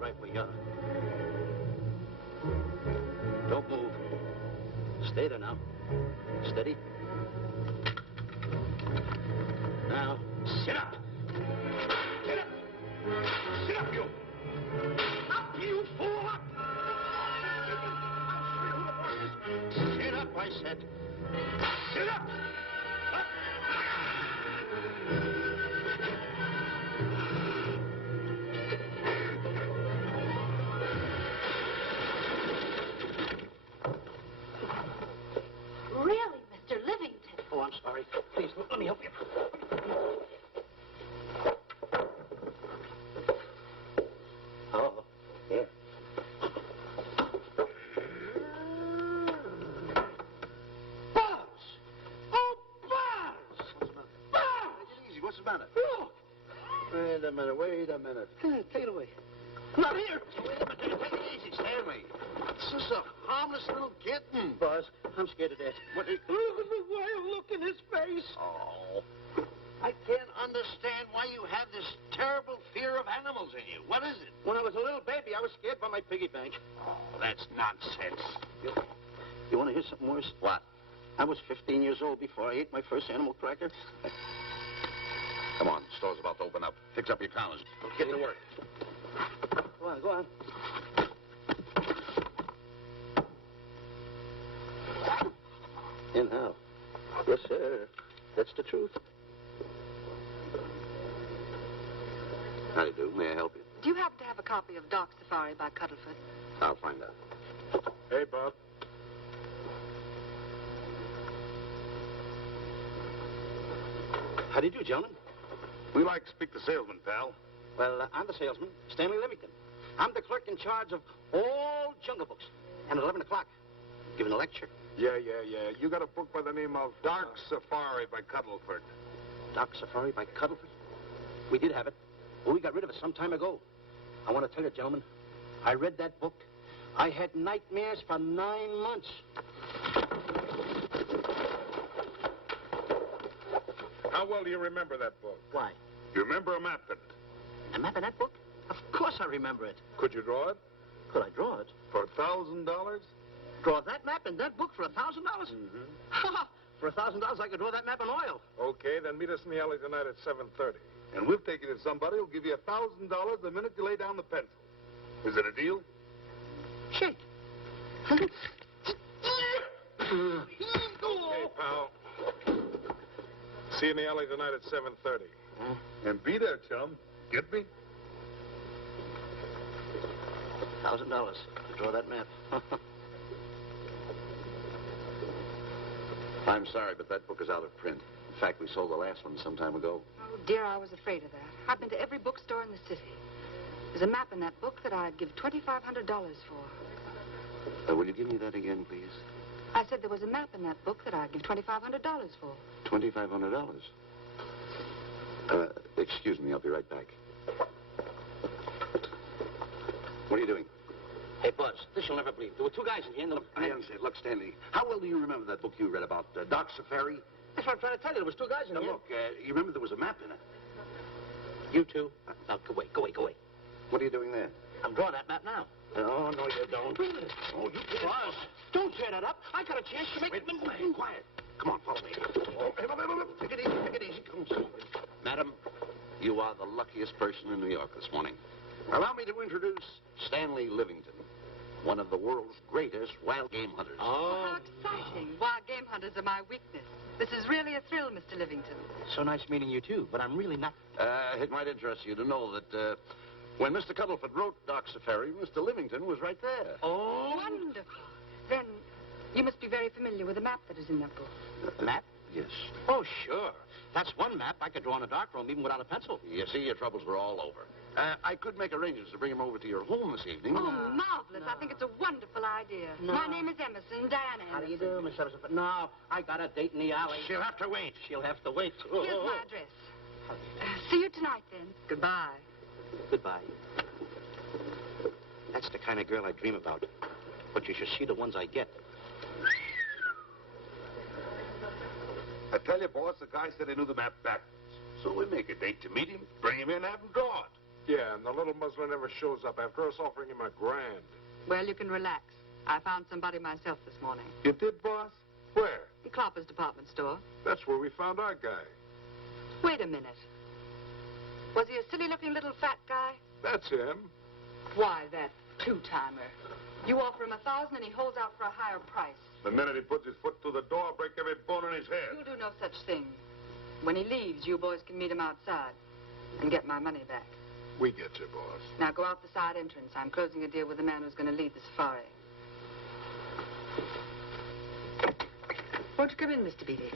right where you are. Don't move. Stay there now. Steady. Now, sit up. Sit up. Sit up, you. Up, you fool, up. Sit up, I said. Sit up. Up. Really, Mr. Livington? Oh, I'm sorry. Please, let me help you. Oh, here. Buzz! Oh, Buzz! What's the matter? Buzz! Take it easy. What's the matter? Look! Wait a minute. Take it away. Not here! Wait a minute. Take it easy, Stanley. This is a harmless little kitten. Buzz, I'm scared to death. What? Look at the wild look in his face. Oh. I can't understand why you have this terrible fear of animals in you. What is it? When I was a little baby, I was scared by my piggy bank. Oh, that's nonsense. You want to hear something worse? What? I was 15 years old before I ate my first animal cracker. Come on, the store's about to open up. Fix up your counters. Get to work. Go on. In how? Yes, sir. That's the truth. How do you do? May I help you? Do you happen to have a copy of Dark Safari by Cuddlefoot? I'll find out. Hey, Bob. How do you do, gentlemen? We like to speak to salesman, pal. Well, I'm the salesman, Stanley Livington. I'm the clerk in charge of all Jungle Books. And at 11 o'clock, giving a lecture. Yeah. You got a book by the name of Dark Safari by Cuddlefoot. Dark Safari by Cuddlefoot? We did have it, but we got rid of it some time ago. I want to tell you, gentlemen, I read that book. I had nightmares for 9 months. How well do you remember that book? Why? You remember a map in it? A map in that book? Of course I remember it. Could you draw it? Could I draw it? For $1,000? Draw that map in that book for $1,000? Mm-hmm. For $1,000, I could draw that map in oil. Okay, then meet us in the alley tonight at 7:30. And we'll take it to somebody who'll give you $1,000 the minute you lay down the pencil. Is it a deal? Shake. Okay, pal. See you in the alley tonight at 7:30. Huh? And be there, chum. Get me? $1,000 to draw that map. I'm sorry, but that book is out of print. In fact, we sold the last one some time ago. Oh, dear, I was afraid of that. I've been to every bookstore in the city. There's a map in that book that I'd give $2,500 for. Will you give me that again, please? I said there was a map in that book that I'd give $2,500 for. $2,500. Excuse me, I'll be right back. What are you doing? Hey, Buzz, this you'll never believe. There were two guys in here. And I understand. Look, Stanley, how well do you remember that book you read about Dark Safari? That's what I'm trying to tell you. There was two guys in Now, here. look, you remember there was a map in it. You two. Now, go away. What are you doing there? I'm drawing that map now. Oh, no, you don't. Oh, you did. Buzz, don't tear that up. I got a chance to make... Wait, quiet. Come on, follow me. Oh, take it easy. Come on. Madam, you are the luckiest person in New York this morning. Allow me to introduce Stanley Livington, one of the world's greatest wild game hunters. Oh, how exciting. Wild game hunters are my weakness. This is really a thrill, Mr. Livington. So nice meeting you, too, but I'm really not... It might interest you to know that when Mr. Cuddlefoot wrote Dark Safari, Mr. Livington was right there. Oh! Wonderful. Then you must be very familiar with the map that is in that book. The map? Yes. Oh, sure. That's one map I could draw in a darkroom even without a pencil. You see, your troubles were all over. I could make arrangements to bring him over to your home this evening. Oh, marvelous. I think it's a wonderful idea. No. My name is Emerson, Diana Emerson. How do you do, Miss Emerson? But no, I got a date in the alley. She'll have to wait. She'll have to wait. Here's my address. See you tonight, then. Goodbye. Goodbye. That's the kind of girl I dream about. But you should see the ones I get. I tell you, boss, the guy said he knew the map backwards. So we make a date to meet him, bring him in, have him draw it. Yeah, and the little muzzler never shows up after us offering him $1,000. Well, you can relax. I found somebody myself this morning. You did, boss? Where? The Clopper's department store. That's where we found our guy. Wait a minute. Was he a silly-looking little fat guy? That's him. Why, that two-timer. You offer him $1,000 and he holds out for a higher price. The minute he puts his foot through the door, I'll break every bone in his head. You'll do no such thing. When he leaves, you boys can meet him outside and get my money back. We get you, boss. Now go out the side entrance. I'm closing a deal with the man who's going to lead the safari. Won't you come in, Mr. Beatty?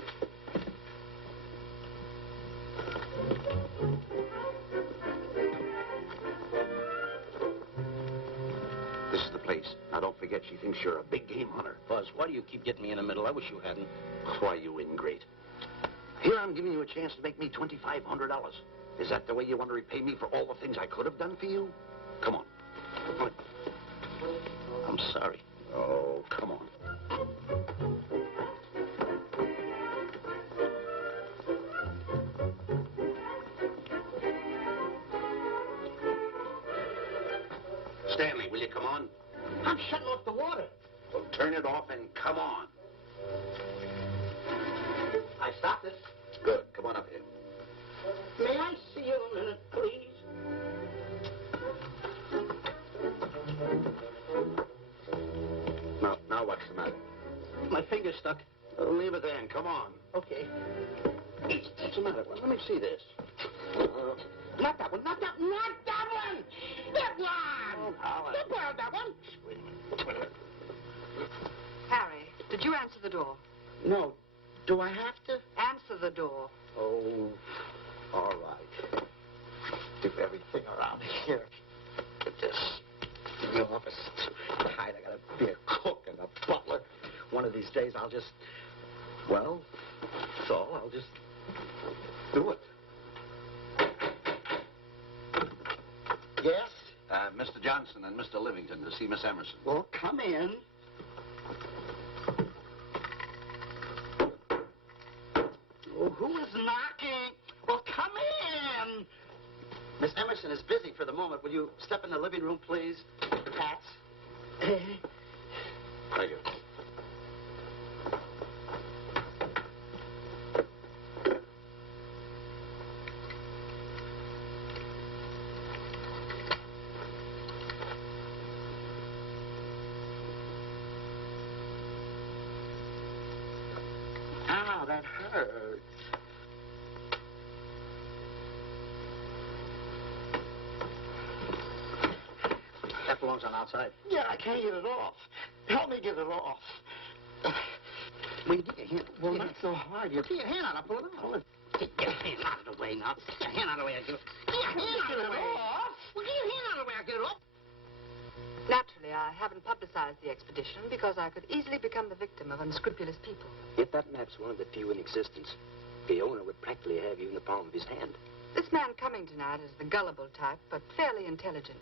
This is the place. Now, don't forget, she thinks you're a big game hunter. Buzz, why do you keep getting me in the middle? I wish you hadn't. Why, you ingrate. Here I'm giving you a chance to make me $2,500. Is that the way you want to repay me for all the things I could have done for you? Come on. I'm sorry. Oh, come on. Stanley, will you come on? I'm shutting off the water. Well, turn it off and come on. I stopped it. Good. Come on up here. May I see you a minute, please? Now what's the matter? My finger's stuck. Leave it there and come on. Okay. What's the matter? Well, let me see this. Not that one, not that one, not that one! That one! Now, That one, that one! Wait a minute. Harry, did you answer the door? No. Do I have to? Answer the door. Oh, all right. Do everything around here. Get this in the office. Tight. I gotta be a cook and a butler. One of these days I'll just, well, that's all. I'll just do it. Yes? Mr. Johnson and Mr. Livington to see Miss Emerson. Well, come in. Oh, who is knocking? Well, come in. Miss Emerson is busy for the moment. Will you step in the living room, please? Hats. Thank you. Ow, that hurts. That belongs on outside. Yeah, I can't get it off. Help me get it off. Will you get your hand? Well, not so hard. You get your hand out. I'll pull it out. Get your hand out of the way now. Get your hand out of the way. Get your hand out of the way. Well, get your hand out of the way. I'll get it off. Naturally, I haven't publicized the expedition because I could easily become the victim of unscrupulous people. If that map's one of the few in existence, the owner would practically have you in the palm of his hand. This man coming tonight is the gullible type, but fairly intelligent.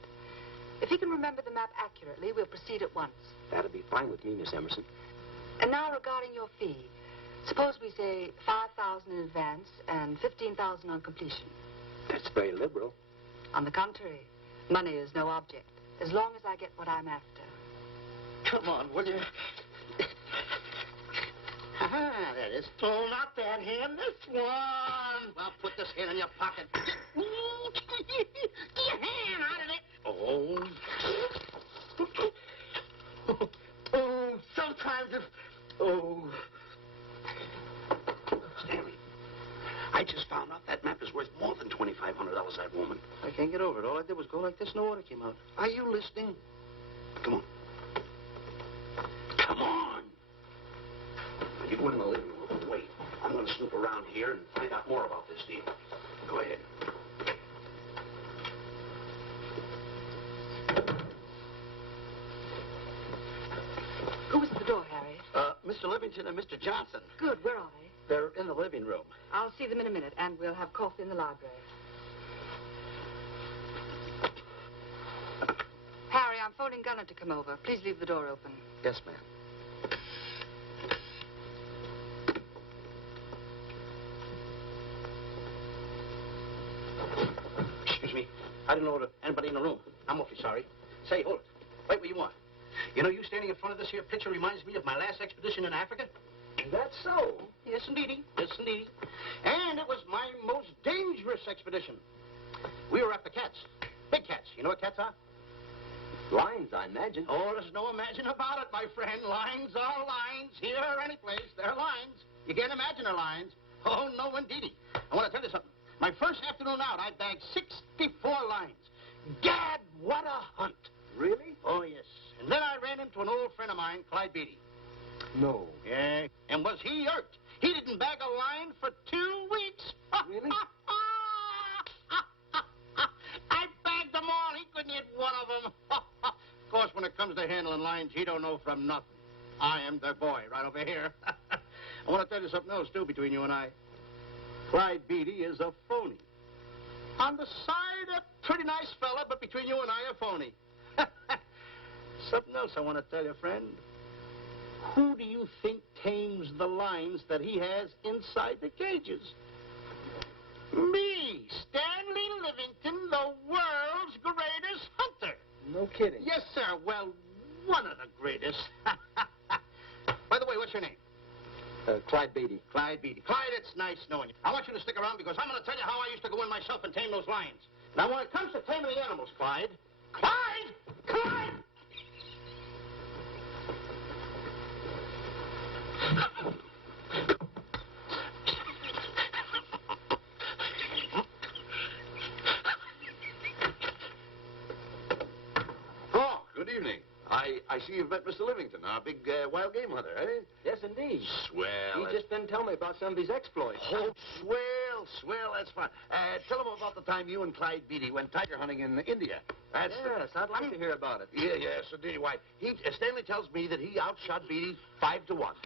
If he can remember the map accurately, we'll proceed at once. That'll be fine with me, Miss Emerson. And now regarding your fee. Suppose we say $5,000 in advance and $15,000 on completion. That's very liberal. On the contrary, money is no object, as long as I get what I'm after. Come on, will you? Ah, there it is. Oh, not that hand, this one. Well, put this hand in your pocket. Get your hand out of it. Oh. Oh, sometimes if... Oh. Stanley, I just found out that map is worth more than $2,500, that woman. I can't get over it. All I did was go like this and the water came out. Are you listening? Come on. Come on. Now, you go in the living room and wait. I'm going to snoop around here and find out more about this deal. Go ahead. Who's at the door, Harry? Mr. Livington and Mr. Johnson. Good, where are they? They're in the living room. I'll see them in a minute, and we'll have coffee in the library. Harry, I'm phoning Gunner to come over. Please leave the door open. Yes, ma'am. Excuse me. I didn't know anybody in the room. I'm awfully sorry. Say, hold it. Wait where you are. You know, you standing in front of this here picture reminds me of my last expedition in Africa. That's so. Yes, indeedy. Yes, indeedy. And it was my most dangerous expedition. We were after cats. Big cats. You know what cats are? Lions, I imagine. Oh, there's no imagine about it, my friend. Lions are lions. Here or any place, they're lions. You can't imagine they're lions. Oh, no, indeedy. I want to tell you something. My first afternoon out, I bagged 64 lions. Gad, what a hunt. Really? Oh, yes. And then I ran into an old friend of mine, Clyde Beatty. No. Yeah. And was he irked? He didn't bag a lion for 2 weeks. Really? I bagged them all. He couldn't hit one of them. Of course, when it comes to handling lions, he don't know from nothing. I am the boy right over here. I want to tell you something else, too, between you and I. Clyde Beatty is a phony. On the side, a pretty nice fella, but between you and I, a phony. Something else I want to tell you, friend. Who do you think tames the lions that he has inside the cages? Me, Stanley Livington, the world's greatest hunter. No kidding. Yes, sir. Well, one of the greatest. By the way, what's your name? Clyde Beatty. Clyde Beatty. Clyde, it's nice knowing you. I want you to stick around because I'm going to tell you how I used to go in myself and tame those lions. Now, when it comes to taming the animals, Clyde... Clyde! Clyde! Oh, good evening. I see you've met Mr. Livington, our big wild game hunter, eh? Yes, indeed. Swell. He just been telling me about some of his exploits. Oh, swell, that's fine. Tell him about the time you and Clyde Beatty went tiger hunting in India. That's Yes, I'd like to hear about it. Yeah, yes, indeed. Why, Stanley tells me that he outshot Beatty 5-1.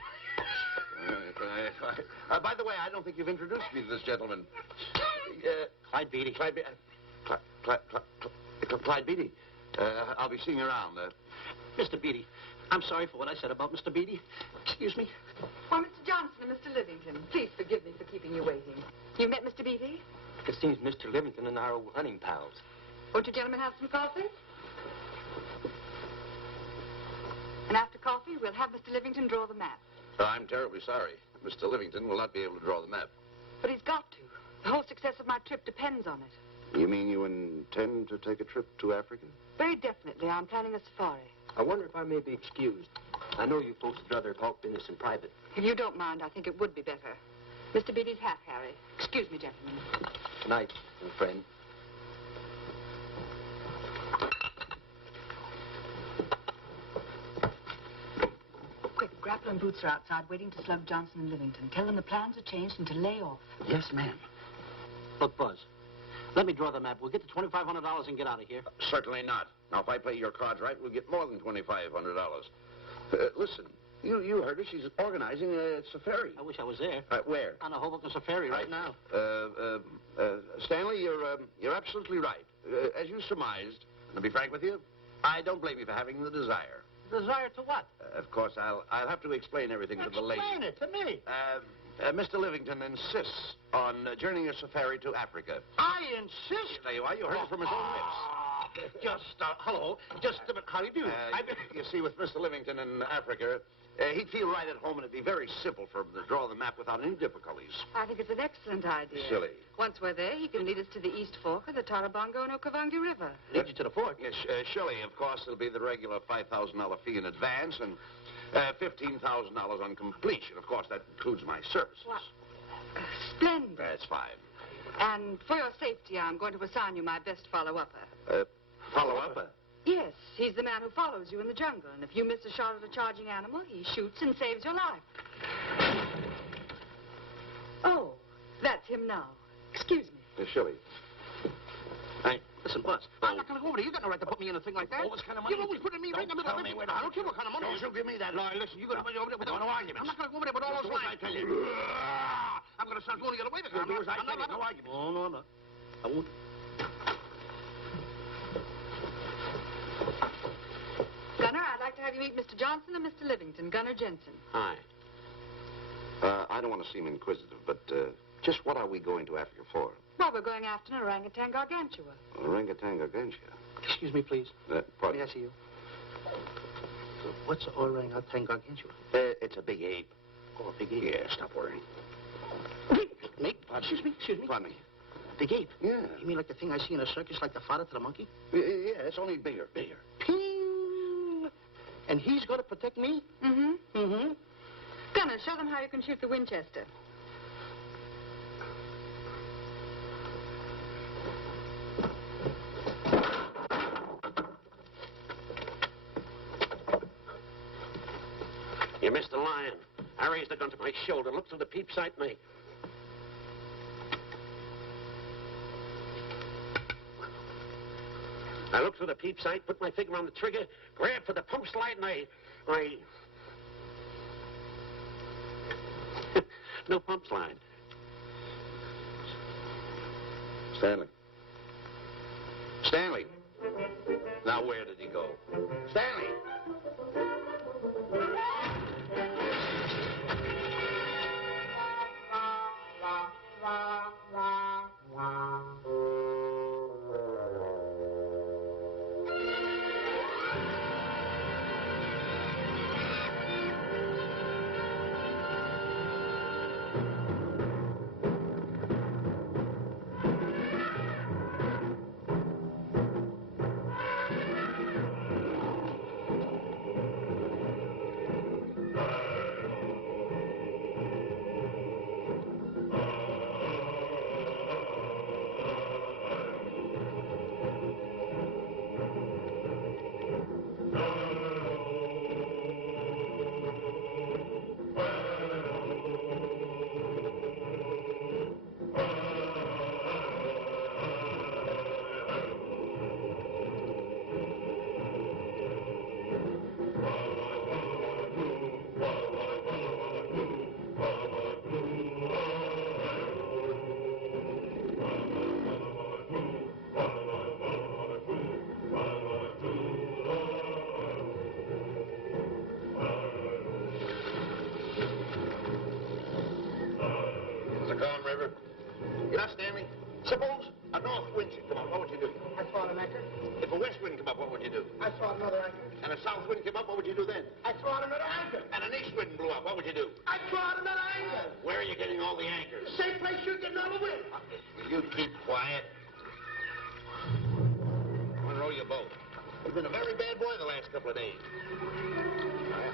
By the way, I don't think you've introduced me to this gentleman. Clyde Beatty. Clyde Beatty. I'll be seeing you around. Mr. Beatty, I'm sorry for what I said about Mr. Beatty. Excuse me. Why, Mr. Johnson and Mr. Livington, please forgive me for keeping you waiting. You met Mr. Beatty? It seems Mr. Livington and our old hunting pals. Won't you gentlemen have some coffee? And after coffee, we'll have Mr. Livington draw the map. I'm terribly sorry. Mr. Livington will not be able to draw the map. But he's got to. The whole success of my trip depends on it. You mean you intend to take a trip to Africa? Very definitely. I'm planning a safari. I wonder if I may be excused. I know you folks would rather talk business in private. If you don't mind, I think it would be better. Mr. Beatty's hat, Harry. Excuse me, gentlemen. Good night, old friend. Quick, Grapple and Boots are outside waiting to slug Johnson and Livington. Tell them the plans are changed and to lay off. Yes, ma'am. Look, Buzz, let me draw the map. We'll get the $2,500 and get out of here. Certainly not. Now, if I play your cards right, we'll get more than $2,500. Listen, you heard her. She's organizing a safari. I wish I was there. Where? On a Hoboken safari right now. Stanley, you're absolutely right. As you surmised, to be frank with you, I don't blame you for having the desire. Desire to what? Of course, I'll have to explain everything to the lady. Explain it to me. Mr. Livington insists on journeying a safari to Africa. I insist. There you are. You heard it from his own lips. Hello. Just a minute. How do you do? You see, with Mr. Livington in Africa, he'd feel right at home, and it'd be very simple for him to draw the map without any difficulties. I think it's an excellent idea. Silly. Once we're there, he can lead us to the East Fork of the Tarabongo and Okavango River. Lead you to the fort. Yes, Shelley, of course, it'll be the regular $5,000 fee in advance and $15,000 on completion. Of course, that includes my services. What? Splendid. That's fine. And for your safety, I'm going to assign you my best follow-upper. Follow-up? Yes, he's the man who follows you in the jungle. And if you miss a shot at a charging animal, he shoots and saves your life. Oh, that's him now. Excuse me. Shelley. Hey, listen, Buzz. I'm not going to go over there. You got no right to put me in a thing like that. Oh, what kind of money? You're always putting me right in the middle of it. I don't care what kind of money. Don't you give me that. No, listen, you're going to put me over there with no arguments. I'm not going to go over there with all those lines. I tell you. I'm going to start going the other way. You'll do as I tell you. No arguments. No. I won't. Gunner, I'd like to have you meet Mr. Johnson and Mr. Livington, Gunner Jensen. Hi. I don't want to seem inquisitive, but Just what are we going to Africa for? Well, we're going after an orangutan gargantua. Orangutan gargantua. Excuse me, please. Pardon? May I see you? What's orangutan gargantua? It's a big ape. Oh, a big ape. Yeah, stop worrying. Me? Excuse me. Pardon me. Big ape? Yeah. You mean like the thing I see in a circus, like the father to the monkey? Yeah, it's only bigger. Ping! And he's going to protect me? Mm-hmm. Mm-hmm. Gunner, show them how you can shoot the Winchester. You missed the lion. I raised the gun to my shoulder, looked through the peep sight, and I looked through the peep sight, put my finger on the trigger, grabbed for the pump slide, and I... No pump slide. Stanley. Stanley. Now, where did he go? Stanley! You know, Stanley, suppose a north wind should come up, what would you do? I thought an anchor. If a west wind come up, what would you do? I thought another anchor. And a south wind came up, what would you do then? I thought another anchor. And an east wind blew up, what would you do? I thought another anchor. Where are you getting all the anchors? Same place you're getting all the wind. You keep quiet. Unroll your boat. You've been a very bad boy the last couple of days.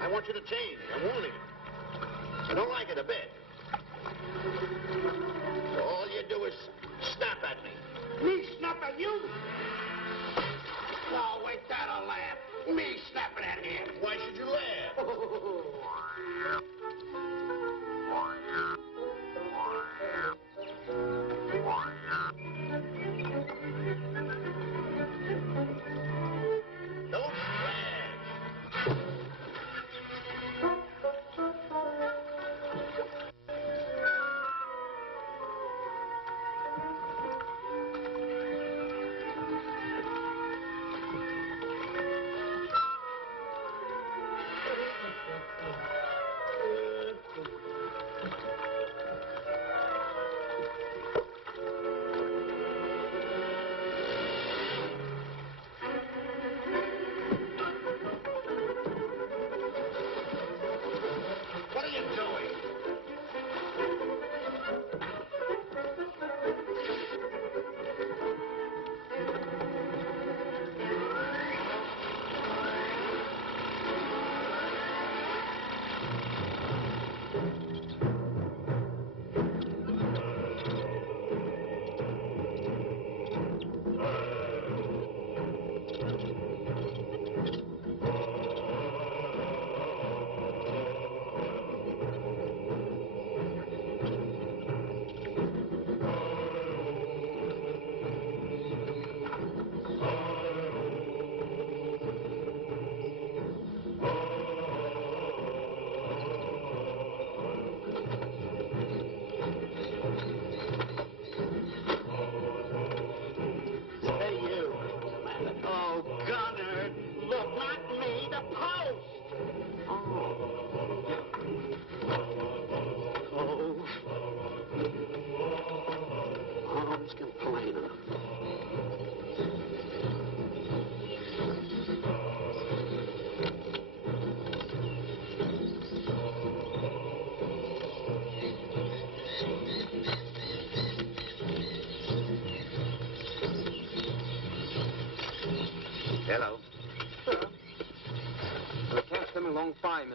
I want you to change. I'm warning you. I don't like it a bit. So all you do is snap at me. Me snap at you? Oh, wait, that'll laugh. Me snapping at him. Why should you laugh? Don't brag.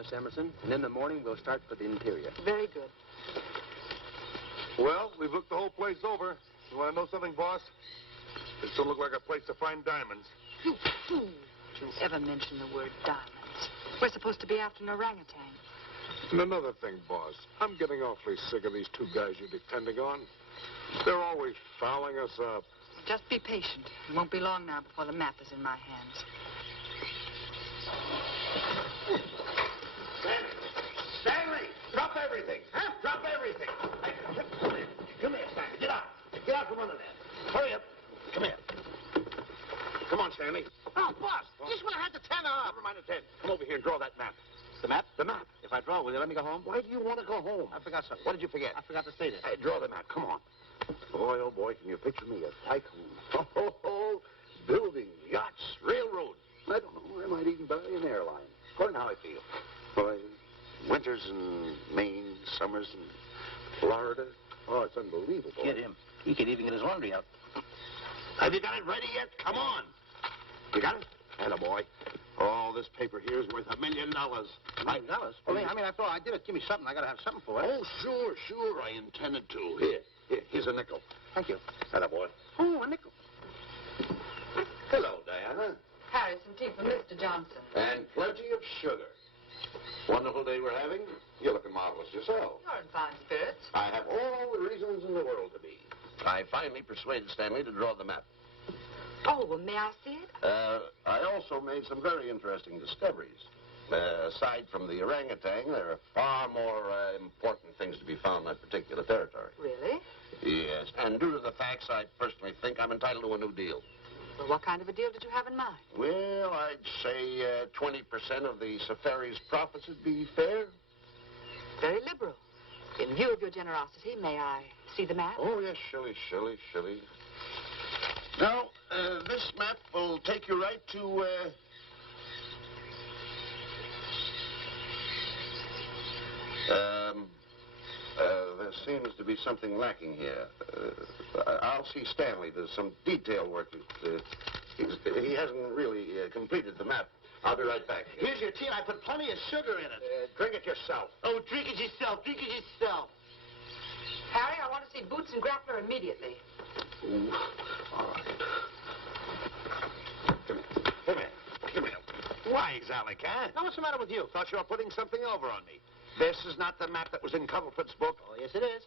Miss Emerson, and in the morning we'll start for the interior. Very good. Well, we've looked the whole place over. You want to know something, boss? This don't look like a place to find diamonds. You fool. Don't you ever mention the word diamonds. We're supposed to be after an orangutan. And another thing, boss. I'm getting awfully sick of these two guys you're depending on. They're always fouling us up. Just be patient. It won't be long now before the map is in my hands. Stanley! Drop everything! Huh? Drop everything! Hey, come here. Come here, Stanley. Get out. Get out from under there. Hurry up. Come here. Come on, Stanley. Oh, boss, just when I had the 10 off. Never mind the 10. Come over here and draw that map. The map? The map. If I draw, will you let me go home? Why do you want to go home? I forgot something. What did you forget? I forgot to say this. Hey, draw the map. Come on. Boy, oh, boy, can you picture me a tycoon? Oh, building yachts, railroads. I don't know. I might even buy an airline. According to how I feel. Boy, winters in Maine, summers in Florida. Oh, it's unbelievable. Get him. He could even get his laundry out. Have you got it ready yet? Come on. You got it? Attaboy. Oh, this paper here is worth $1 million. $1 million? Well, I mean, after all, I did it. Give me something. I got to have something for it. Oh, sure. I intended to. Here's a nickel. Thank you. Attaboy. Oh, a nickel. Hello, Diana. Harry, some tea for Mr. Johnson. And plenty of sugar. Wonderful day we're having. You're looking marvelous yourself. You're in fine spirits. I have all the reasons in the world to be. I finally persuaded Stanley to draw the map. Oh, well, may I see it? I also made some very interesting discoveries. Aside from the orangutan, there are far more important things to be found in that particular territory. Really? Yes, and due to the facts, I personally think I'm entitled to a new deal. Well, what kind of a deal did you have in mind? Well, I'd say 20% of the safari's profits would be fair. Very liberal. In view of your generosity, may I see the map? Oh, yes, Shilly. Now, this map will take you right to, there seems to be something lacking here. I'll see Stanley. There's some detail work. He hasn't really completed the map. I'll be right back. Here's your tea, and I put plenty of sugar in it. Drink it yourself. Oh, drink it yourself. Harry, I want to see Boots and Grappler immediately. Ooh. All right. Come here. Why, Alec, huh? Now, what's the matter with you? Thought you were putting something over on me. This is not the map that was in Cuddlefoot's book. Oh, yes, it is.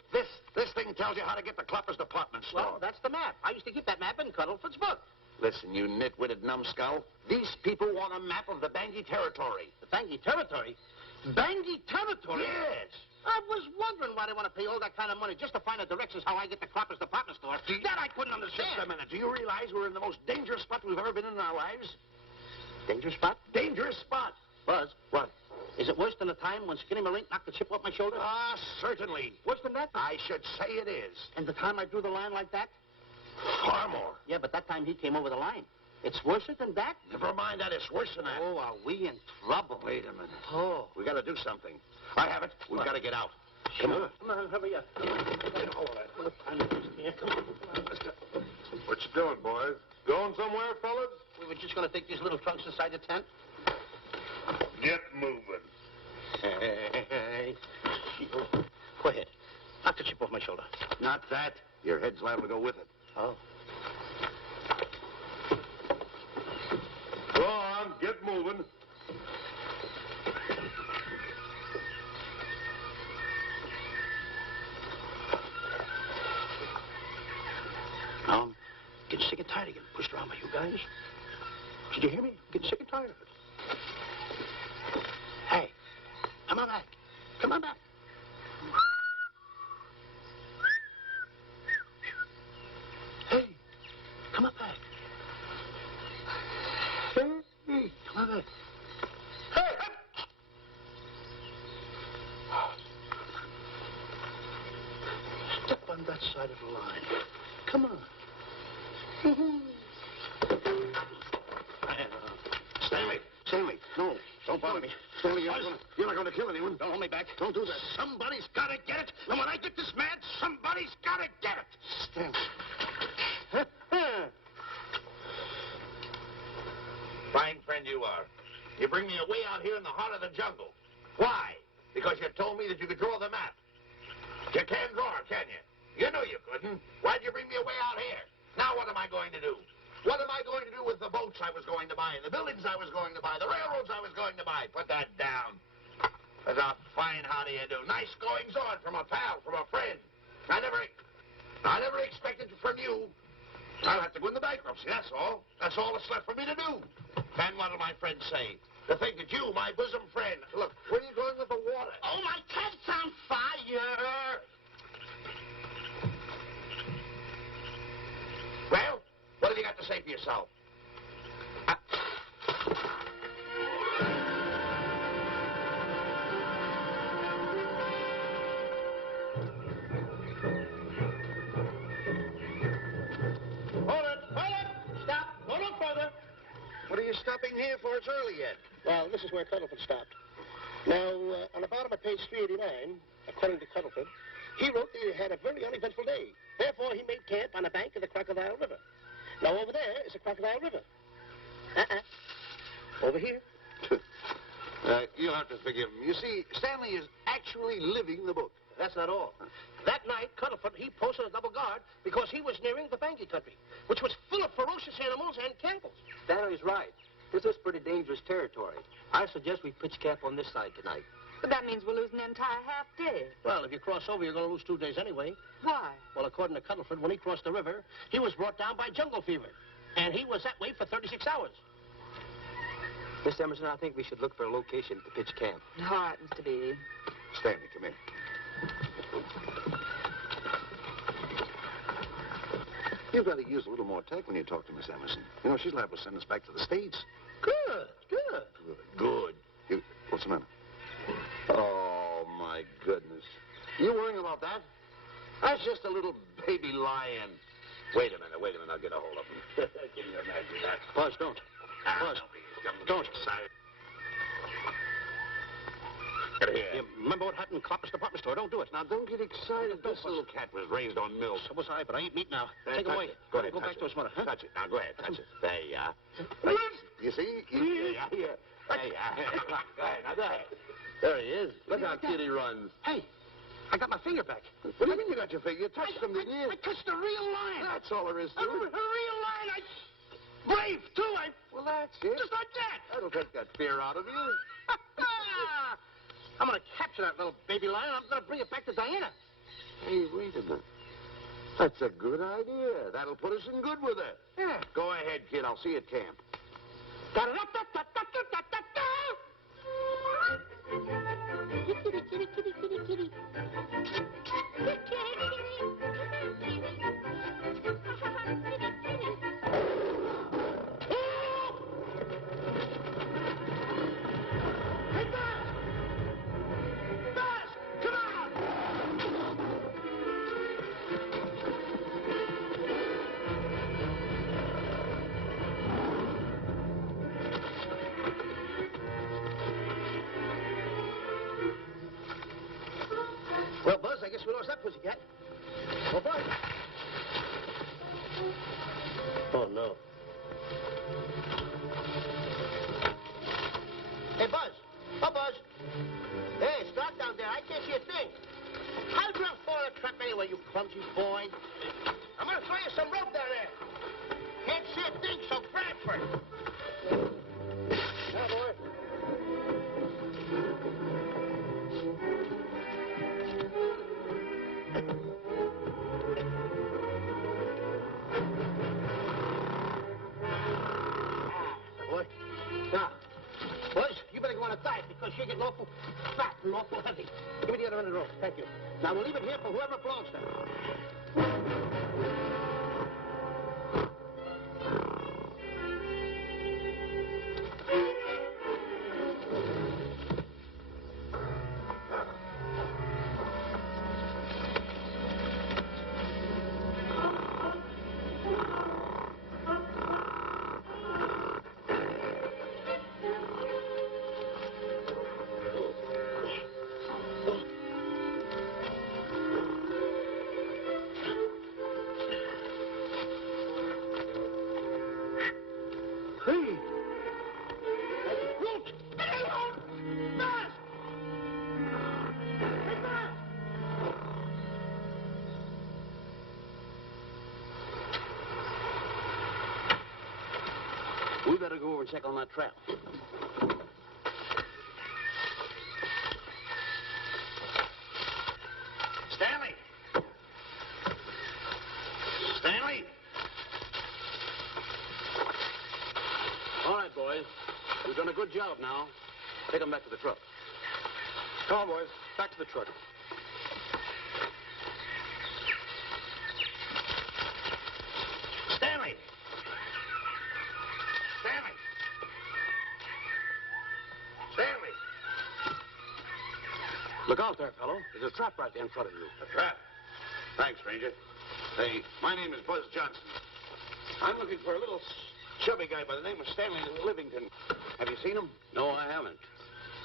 This thing tells you how to get to Clopper's department store. Well, that's the map. I used to keep that map in Cuddlefoot's book. Listen, you nitwitted numbskull. These people want a map of the Bangui territory. The Bangui territory? Bangui territory? Yes. I was wondering why they want to pay all that kind of money just to find the directions how I get to Clopper's department store. That I couldn't understand. Just a minute. Do you realize we're in the most dangerous spot we've ever been in our lives? Dangerous spot? Dangerous spot. Buzz. What? Is it worse than the time when Skinny Marink knocked the chip off my shoulder? Ah, certainly. Worse than that? I should say it is. And the time I drew the line like that? Far more. Yeah, but that time he came over the line. It's worse than that? Never mind that. It's worse than that. Oh, are we in trouble? Wait a minute. Oh. We got to do something. I have it. We've got to get out. Come on. Come on, hurry up. What time is it here? Come on. Let's go. What you doing, boys? Going somewhere, fellas? We were just going to take these little trunks inside the tent. Get moving. Hey. Go ahead. Knock the chip off my shoulder. Not that. Your head's liable to go with it. Oh. Go on, get moving. I'm getting sick and tired of getting pushed around by you guys. Did you hear me? Getting sick and tired of it. Hey, come on back. Come on back. Hey, come on back. Hey, come on back. Hey! Step on that side of the line. Come on. Stanley, no. Don't bother me. Stanley, you're not going to kill anyone. Don't hold me back. Don't do that. Somebody's got to get it. And when I get this mad, somebody's got to get it. Stanley. Fine friend you are. You bring me away out here in the heart of the jungle. Why? Because you told me that you could draw the map. You can't draw, can you? You knew you couldn't. Why'd you bring me away out here? Now what am I going to do? What am I going to do with the boats I was going to buy, the buildings I was going to buy, the railroads I was going to buy? Put that down. That's a fine how do you do. Nice goings on from a pal, from a friend. I never expected from you. I'll have to go into bankruptcy, that's all. That's all that's left for me to do. And what'll my friends say? To think that you, my bosom friend... Look, where are you going with the water? Oh, my cat's on fire! Well, what have you got to say for yourself? Hold it! Stop! Go no further! What are you stopping here for? It's early yet. Well, this is where Cuddlefoot stopped. Now, on the bottom of page 389, according to Cuddlefoot, he wrote that he had a very uneventful day. Therefore, he made camp on the bank of the Crocodile River. Now, over there is the Crocodile River. Over here. You'll have to forgive him. You see, Stanley is actually living the book. That's not all. That night, Cuddlefoot, he posted a double guard because he was nearing the Banky country, which was full of ferocious animals and cannibals. Stanley's right. This is pretty dangerous territory. I suggest we pitch camp on this side tonight. But that means we'll lose an entire half day. Well, if you cross over, you're going to lose 2 days anyway. Why? Well, according to Cuddlefoot, when he crossed the river, he was brought down by jungle fever. And he was that way for 36 hours. Miss Emerson, I think we should look for a location to pitch camp. All right, Mr. Beatty. Stanley, come in. You've got to use a little more tact when you talk to Miss Emerson. You know, she's liable to send us back to the States. Good. What's the matter? Oh, my goodness. You worrying about that? That's just a little baby lion. Wait a minute. I'll get a hold of him. Can you imagine that? Buzz, don't. Buzz, don't. Excited. Get here. You remember what happened in Copper's department store? Don't do it. Now, don't get excited. This little cat was raised on milk. So was I, but I eat meat now. Take him away. Go ahead. Go back to his mother. Huh? Touch it. Now, go ahead. Touch it. There you are. You see? Yeah. There you are. Go ahead. Now, go ahead. There he is. Look how cute he runs. Hey, I got my finger back. What do you mean you got your finger? You touched him, didn't you? I touched a real lion. That's all there is to A it. real lion. Brave, too. Well, that's it. Just like that. That'll take that fear out of you. I'm going to capture that little baby lion. I'm going to bring it back to Diana. Hey, wait a minute. That's a good idea. That'll put us in good with her. Yeah. Go ahead, kid. I'll see you at camp. Well, Buzz, I guess we lost that pussycat. Well, Buzz. Oh, no. Hey, Buzz. Oh, Buzz. Hey, it's dark down there. I can't see a thing. How'd you fall in a trap anyway, you clumsy boy? I'm going to throw you some rope down there. Can't see a thing, so grab for it. Now, boy. Boy. Now, boys, you better go on a diet because you're getting awful fat and awful heavy. Give me the other end of the rope. Thank you. Now, we'll leave it here for whoever belongs to it. better go over and check on that trap. Stanley! Stanley! All right, boys. You've done a good job now. Take them back to the truck. Come on, boys. Back to the truck. Stanley! Stanley! Stanley! Look out there, fellow. There's a trap right there in front of you. A trap? Thanks, stranger. Hey, my name is Buzz Johnson. I'm looking for a little chubby guy by the name of Stanley Livington. Have you seen him? No, I haven't.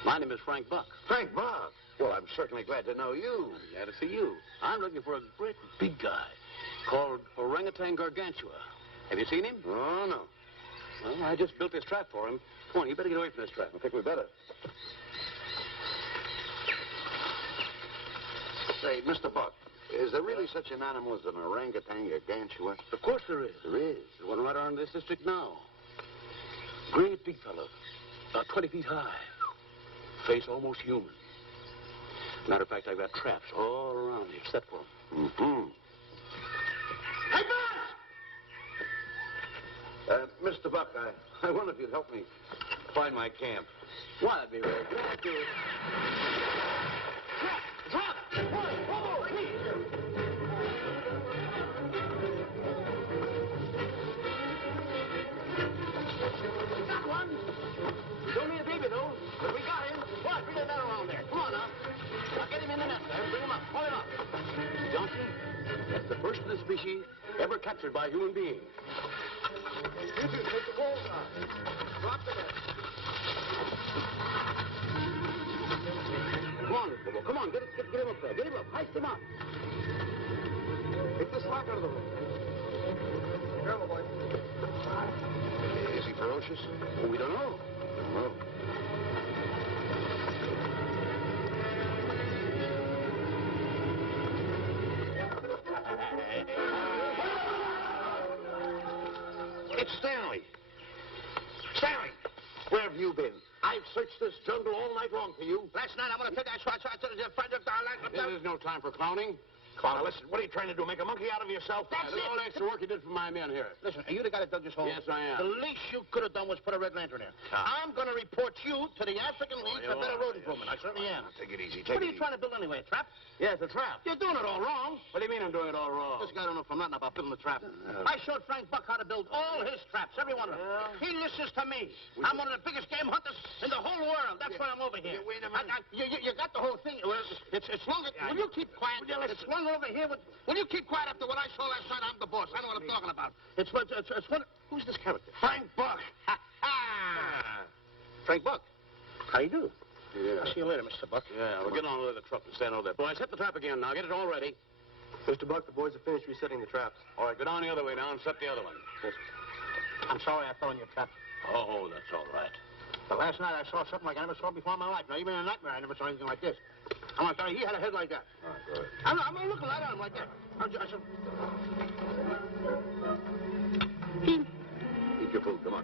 My name is Frank Buck. Frank Buck. Well, I'm certainly glad to know you. Glad to see you. I'm looking for a great big guy called Orangutan Gargantua. Have you seen him? Oh, no. Well, I just built this trap for him. Come on, you better get away from this trap. I think we better. Say, Mr. Buck, is there really such an animal as an orangutan gargantua? Of course there is. There is. There's one right around this district now. Great big fellow. About 20 feet high. Face almost human. Matter of fact, I've got traps all around here set for him. Mm-hmm. Hey, Buzz! Mr. Buck, I wonder if you'd help me find my camp. Why, I'd be very glad to. Drop! Whoa, please! Got one. He's only a baby, though. But we got him. What? Bring that around there. Come on, now. Now, get him in the net there. Bring him up. Pull him up. Johnson, that's the first of the species ever captured by a human being. You two, take the poles off. Drop the net. Come on, Bobo. Come on. Get him up there. Get him up. Heist him up. Take the slack out of the room. Careful, boy. Is he ferocious? Oh, we don't know. No. It's Stanley. Stanley, where have you been? I've searched this jungle all night long for you. Last night, I want to take that shot to the friend of There's no time for clowning. Now, listen, what are you trying to do? Make a monkey out of yourself? That's Look at all the extra work you did for my men here. Listen, are you the guy that dug this hole? Yes, I am. The least you could have done was put a red lantern there. I'm going to report you to the African League for better road improvement. I certainly am. Take it easy. What are you trying to build anyway, a trap? Yes, a trap. You're doing it all wrong. What do you mean I'm doing it all wrong? This guy don't know from nothing about building a trap. I showed Frank Buck how to build all his traps, every one of them. He listens to me. I'm one of the biggest game hunters in the whole world. That's why I'm over here. Wait a minute. You got the whole thing. Well, it's longer. Will you keep quiet? It's one over here. Will you keep quiet after what I saw last night? I'm the boss. I know what I'm talking about. It's one. Who's this character? Frank Buck. Frank Buck. How do you do? Yeah. I'll see you later, Mr. Buck. Yeah, we'll get on with the truck and stand over there. Boys, set the trap again now. Get it all ready. Mr. Buck, the boys have finished resetting the traps. All right, go down the other way now and set the other one. I'm sorry I fell in your trap. Oh, that's all right. But last night I saw something like I never saw before in my life. Now, even in a nightmare, I never saw anything like this. I want to tell you, he had a head like that. All right, good. I'm looking right at him like that. I said... Eat your food. Come on.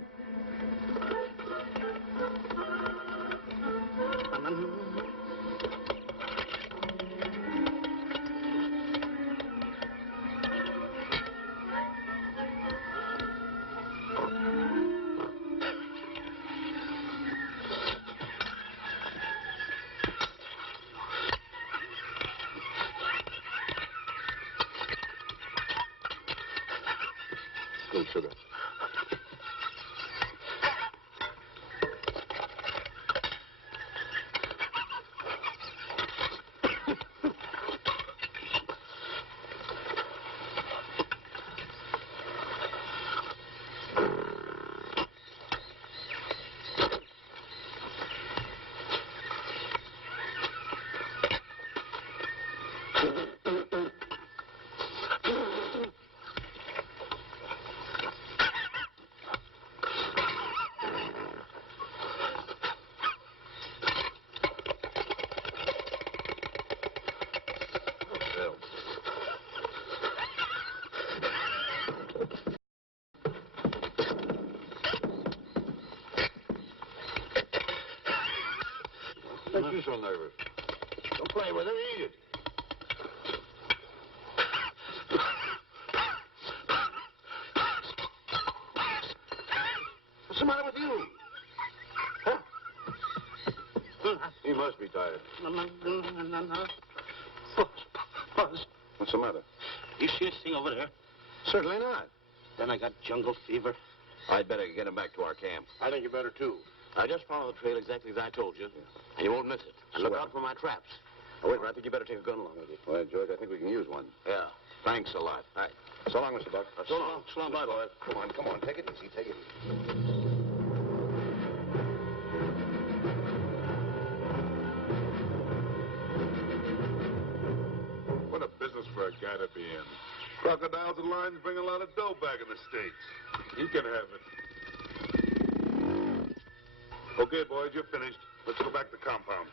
Good sugar. makes you so nervous? Don't play with it, eat it. What's the matter with you? Huh? He must be tired. Buzz. What's the matter? You see this thing over there? Certainly not. Then I got jungle fever. I'd better get him back to our camp. I think you better, too. I just follow the trail exactly as I told you, and you won't miss it. And look out for my traps. Oh, wait, I think you better take a gun along with you. Well, George, I think we can use one. Yeah. Thanks a lot. All right. So long, Mr. Buck. So long. So long. Bye, boys. Come on. Take it easy. Take it easy. What a business for a guy to be in. Crocodiles and lions bring a lot of dough back in the States. You can have it. Okay, boys, you're finished. Let's go back to the compound.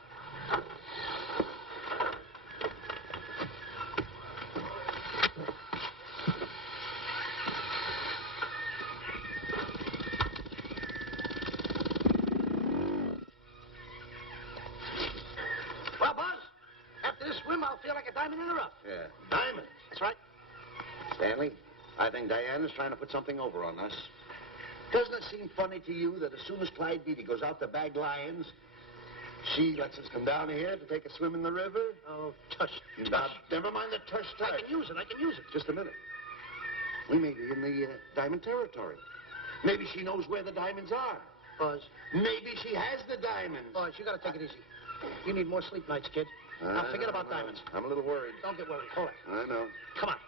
Well, Buzz, after this swim, I'll feel like a diamond in the rough. Yeah. Diamond. That's right. Stanley, I think Diane is trying to put something over on us. Doesn't it seem funny to you that as soon as Clyde Beatty goes out to bag lions, she lets us come down here to take a swim in the river? Oh, tush. Now, never mind the tush. I can use it. Just a minute. We may be in the diamond territory. Maybe she knows where the diamonds are. Buzz. Maybe she has the diamonds. Buzz, you gotta take it easy. You need more sleep nights, kid. Now, forget about diamonds. I'm a little worried. Don't get worried. Hold it. I know. Come on.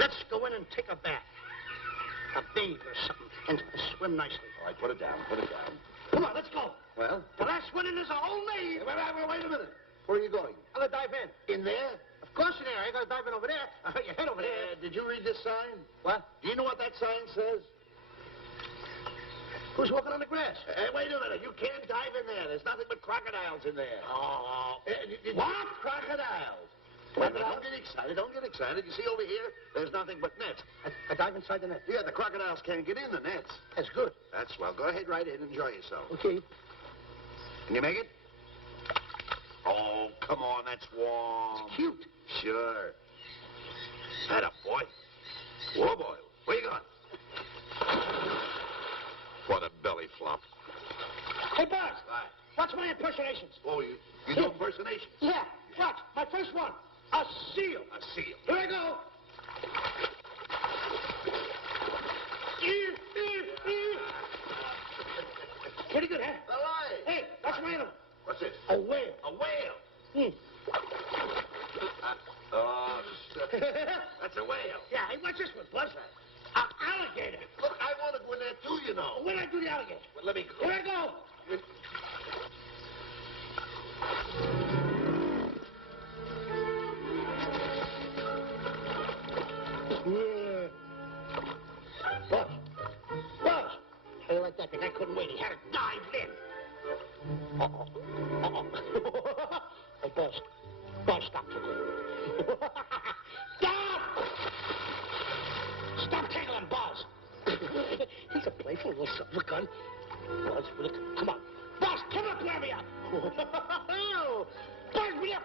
Let's go in and take a bath. A bathe or something. And swim nicely. All right, put it down. Come on, let's go. Well? The last one in is a whole name. Wait a minute. Where are you going? I'm gonna dive in. In there? Of course in there. I ain't gonna dive in over there. You head over there. Did you read this sign? What? Do you know what that sign says? Who's walking on the grass? Wait a minute. You can't dive in there. There's nothing but crocodiles in there. Oh. What? Crocodiles? Don't get excited. You see over here, there's nothing but nets. I dive inside the net. Yeah, the crocodiles can't get in the nets. That's good. That's well. Go ahead right in. Enjoy yourself. Okay. Can you make it? Oh, come on. That's warm. It's cute. Sure. Atta boy. Whoa, boy. Where you going? What a belly flop. Hey, Buzz. Watch my impersonations. Oh, you do impersonations? Yeah. Watch. My first one. A seal. A seal. Here I go. Pretty good, huh? A lie. Hey, that's my animal. What's this? A whale. A whale. Oh, that's a whale. Yeah, hey, what's this one, Buzz? An alligator. Look, I want to go in there too, you know. When I do the alligator? Well, let me go. Here I go. Buzz. How you like that? The guy couldn't wait. He had to dive in. Hey, Buzz. Buzz, stop. Stop! Stop tickling Buzz. He's a playful little son of a gun. Buzz, come on. Buzz, come up, grab me up. Buzz, me up.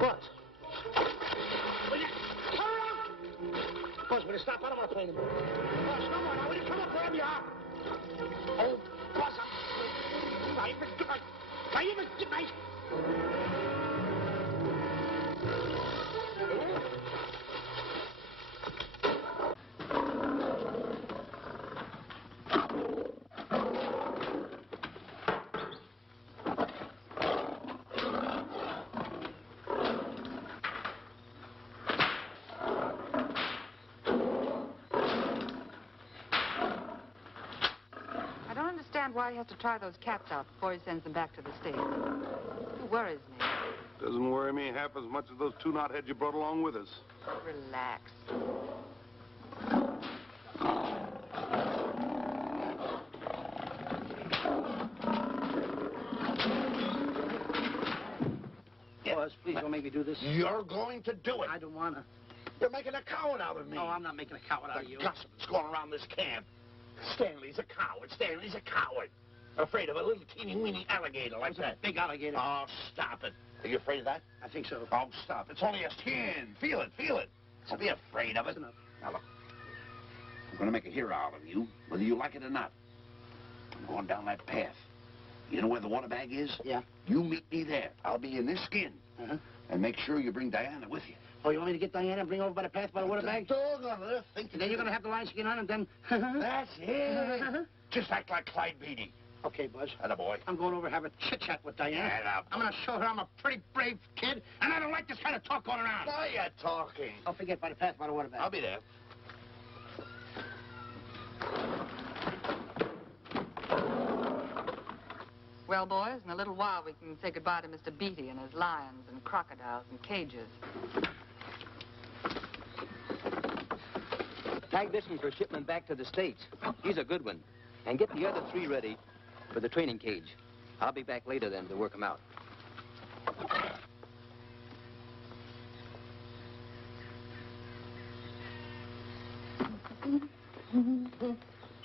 Buzz. Will you come up? Buzz, will you stop? I don't want to play anymore. Buzz, come on now. Will you come up wherever you are? Oh, Buzz, I'm good night. Why he has to try those cats out before he sends them back to the States. It worries me. Doesn't worry me half as much as those two knotheads you brought along with us. Relax. Buzz. Please don't make me do this. You're going to do it. I don't want to. You're making a coward out of me. Oh, I'm not making a coward out of you. The gossip that's going around this camp. Stanley's a coward. Stanley's a coward. Afraid of a little teeny-weeny alligator like that. Big alligator. Oh, stop it. Are you afraid of that? I think so. Oh, stop. It's only a skin. Feel it, feel it. Don't be afraid of it. That's enough. Now, look. I'm going to make a hero out of you, whether you like it or not. I'm going down that path. You know where the water bag is? Yeah. You meet me there. I'll be in this skin. Uh-huh. And make sure you bring Diana with you. Oh, you want me to get Diana and bring her over by the path by the water bag? Dog on earth. And then you're going to have the lion skin on and then... That's it. Just act like Clyde Beatty. Okay, Buzz. Attaboy. I'm going over to have a chit-chat with Diana. Attaboy. I'm going to show her I'm a pretty brave kid, and I don't like this kind of talk going around. Now you're talking. Don't forget by the path by the water bag. I'll be there. Well, boys, in a little while we can say goodbye to Mr. Beatty and his lions and crocodiles and cages. Tag this one for shipment back to the States. He's a good one. And get the other 3 ready for the training cage. I'll be back later then to work them out.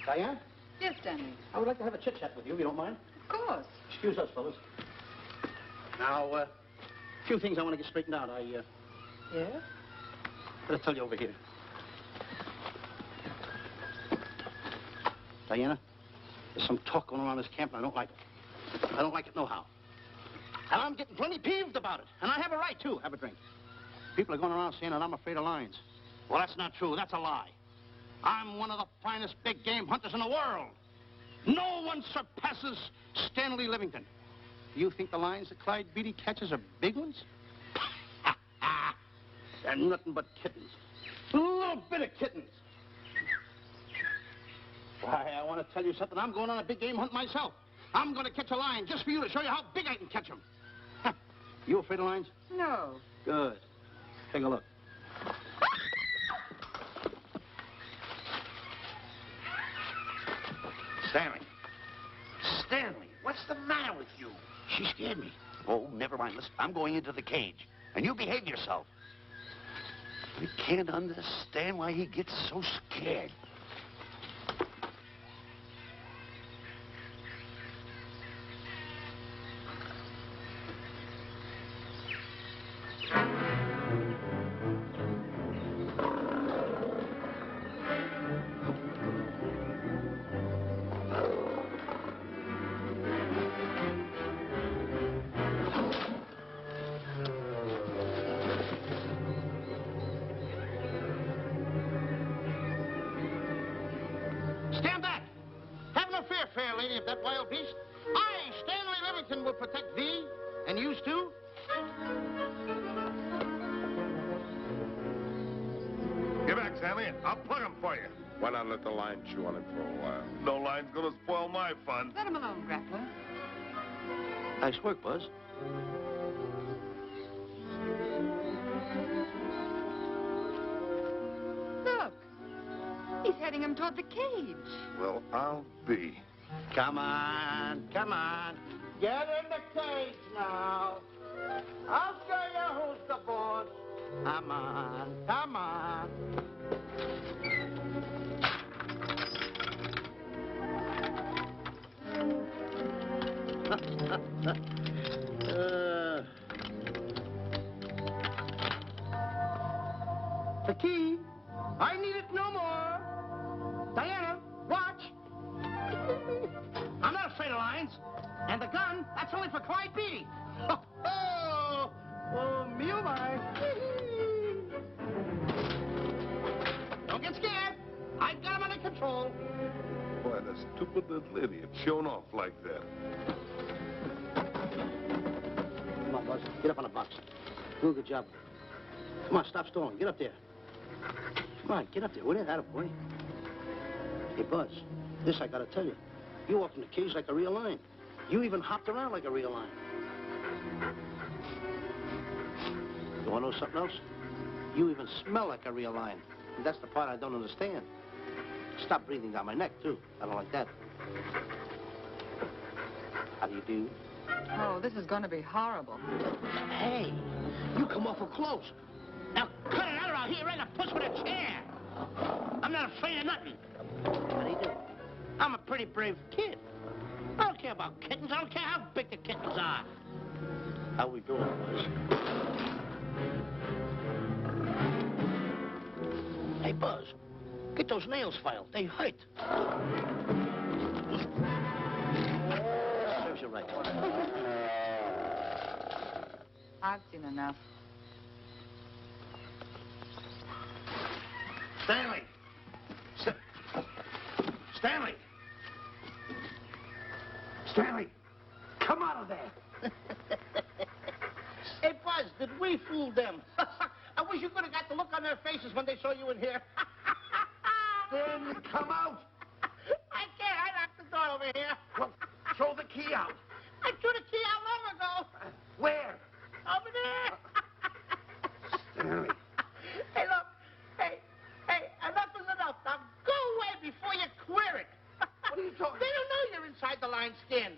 Diana? Yes, Stanley. I would like to have a chit-chat with you, if you don't mind. Of course. Excuse us, fellas. Now, a few things I want to get straightened out. Yes? Gotta tell you over here. Diana, there's some talk going around this camp, and I don't like it. I don't like it nohow. And I'm getting plenty peeved about it. And I have a right, too. Have a drink. People are going around saying that I'm afraid of lions. Well, that's not true. That's a lie. I'm one of the finest big game hunters in the world. No one surpasses Stanley Livington. Do you think the lions that Clyde Beatty catches are big ones? They're nothing but kittens. A little bit of kittens. Why, I want to tell you something. I'm going on a big game hunt myself. I'm going to catch a lion just for you to show you how big I can catch him. You afraid of lions? No. Good. Take a look. Stanley. Stanley, what's the matter with you? She scared me. Oh, never mind. Listen, I'm going into the cage. And you behave yourself. I can't understand why he gets so scared. Stand back! Have no fear, fair lady of that wild beast. I, Stanley Livington, will protect thee, and yous too. Get back, Stanley. I'll plug him for you. Why not let the lion chew on him for a while? No line's gonna spoil my fun. Let him alone, Grappler. Nice work, Buzz. Look. He's heading him toward the cage. Well, I'll be. Come on, come on. Get in the cage now. I'll show you who's the boss. Come on, come on. The key. I need it no more. Diana, watch. I'm not afraid of lions. And the gun, that's only for Clyde Beatty. Oh, me oh my. Don't get scared. I've got him under control. Boy, that stupid little idiot showing off like that. Come on, Buzz. Get up on the box. Do a good job. Come on, stop stalling. Get up there. Come on, get up there, will you? Attaboy. Hey, Buzz, this I gotta tell you. You walked in the cage like a real lion. You even hopped around like a real lion. You wanna know something else? You even smell like a real lion. And that's the part I don't understand. Stop breathing down my neck, too. I don't like that. How do you do? Oh, this is going to be horrible. Hey, you come awful close. Now cut it out or I'll hit you right in the puss with a chair. I'm not afraid of nothing. How do you do? I'm a pretty brave kid. I don't care about kittens. I don't care how big the kittens are. How we doing, boys? Hey, Buzz, get those nails filed. They hurt. Serves you right. I've seen enough. Stanley! Stanley! Stanley! Come out of there! Hey, Buzz, did we fool them? I wish you could have got the look on their faces when they saw you in here. Stanley, come out! I can't. I locked the door over here. Well, throw the key out. I threw the key out long ago. Where? Over there. Stanley. Hey, look. Hey, enough is enough. Now go away before you queer it. What are you talking They don't know you're inside the lion's skin.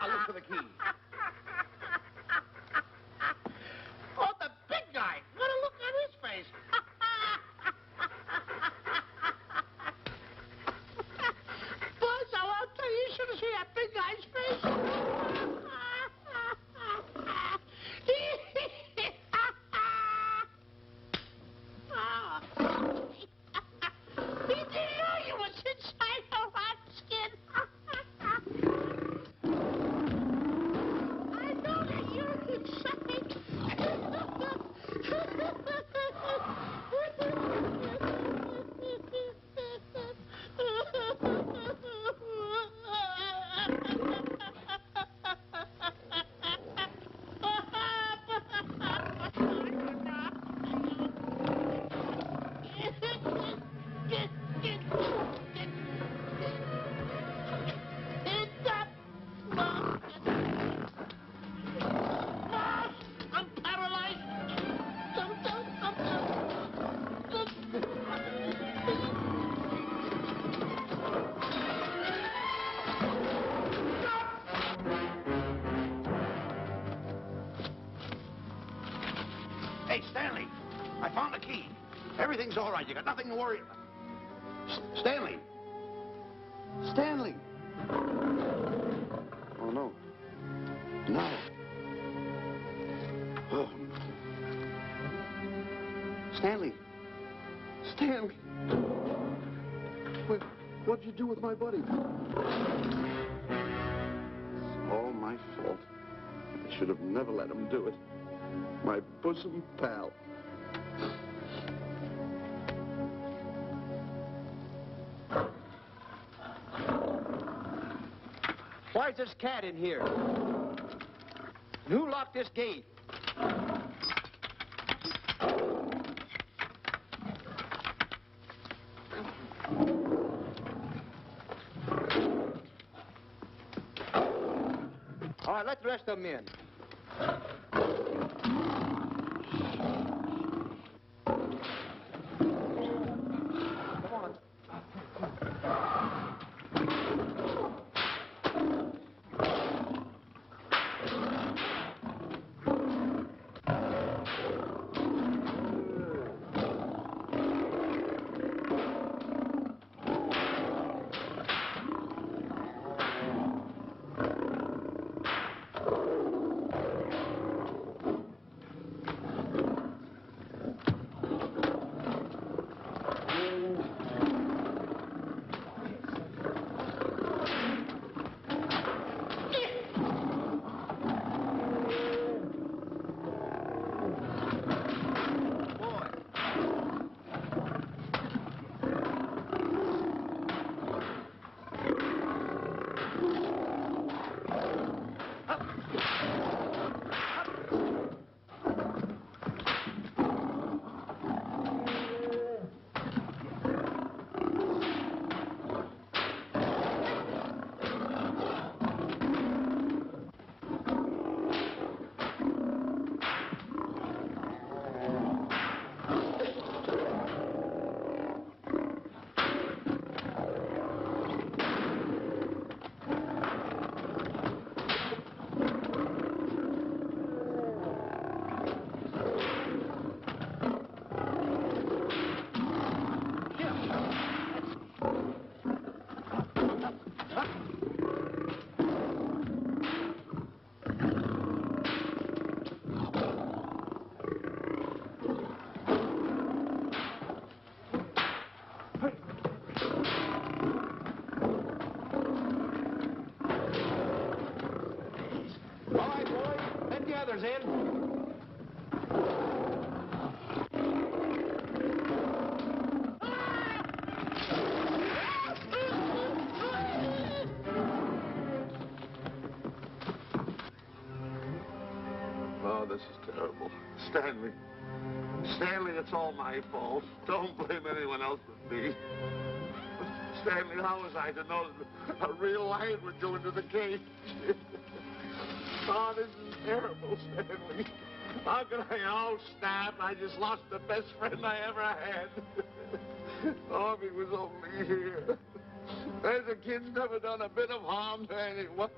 I'll look for the key. Oh, the big guy. What a look on his face. Buzz, I'll tell you, you should have seen that big guy's face. He didn't know you was inside the lion's skin. I know that you're inside. I'm paralyzed. Hey, Stanley, I found the key. Everything's all right. You got nothing to worry about. Stanley. Stanley. Oh, no. No. Oh. Stanley. Stanley. What'd you do with my buddy? It's all my fault. I should have never let him do it. My bosom pal. Why's this cat in here? Who locked this gate? All right, let the rest of them in. All right, boys. Let the others in. Oh, this is terrible. Stanley. Stanley, it's all my fault. Don't blame anyone else but me. Stanley, how was I to know that a real lion would go into the cage? Oh, this is terrible, Stanley. How can I... Oh, snap. I just lost the best friend I ever had. Oh, if he was only here. There's a kid's never done a bit of harm to anyone.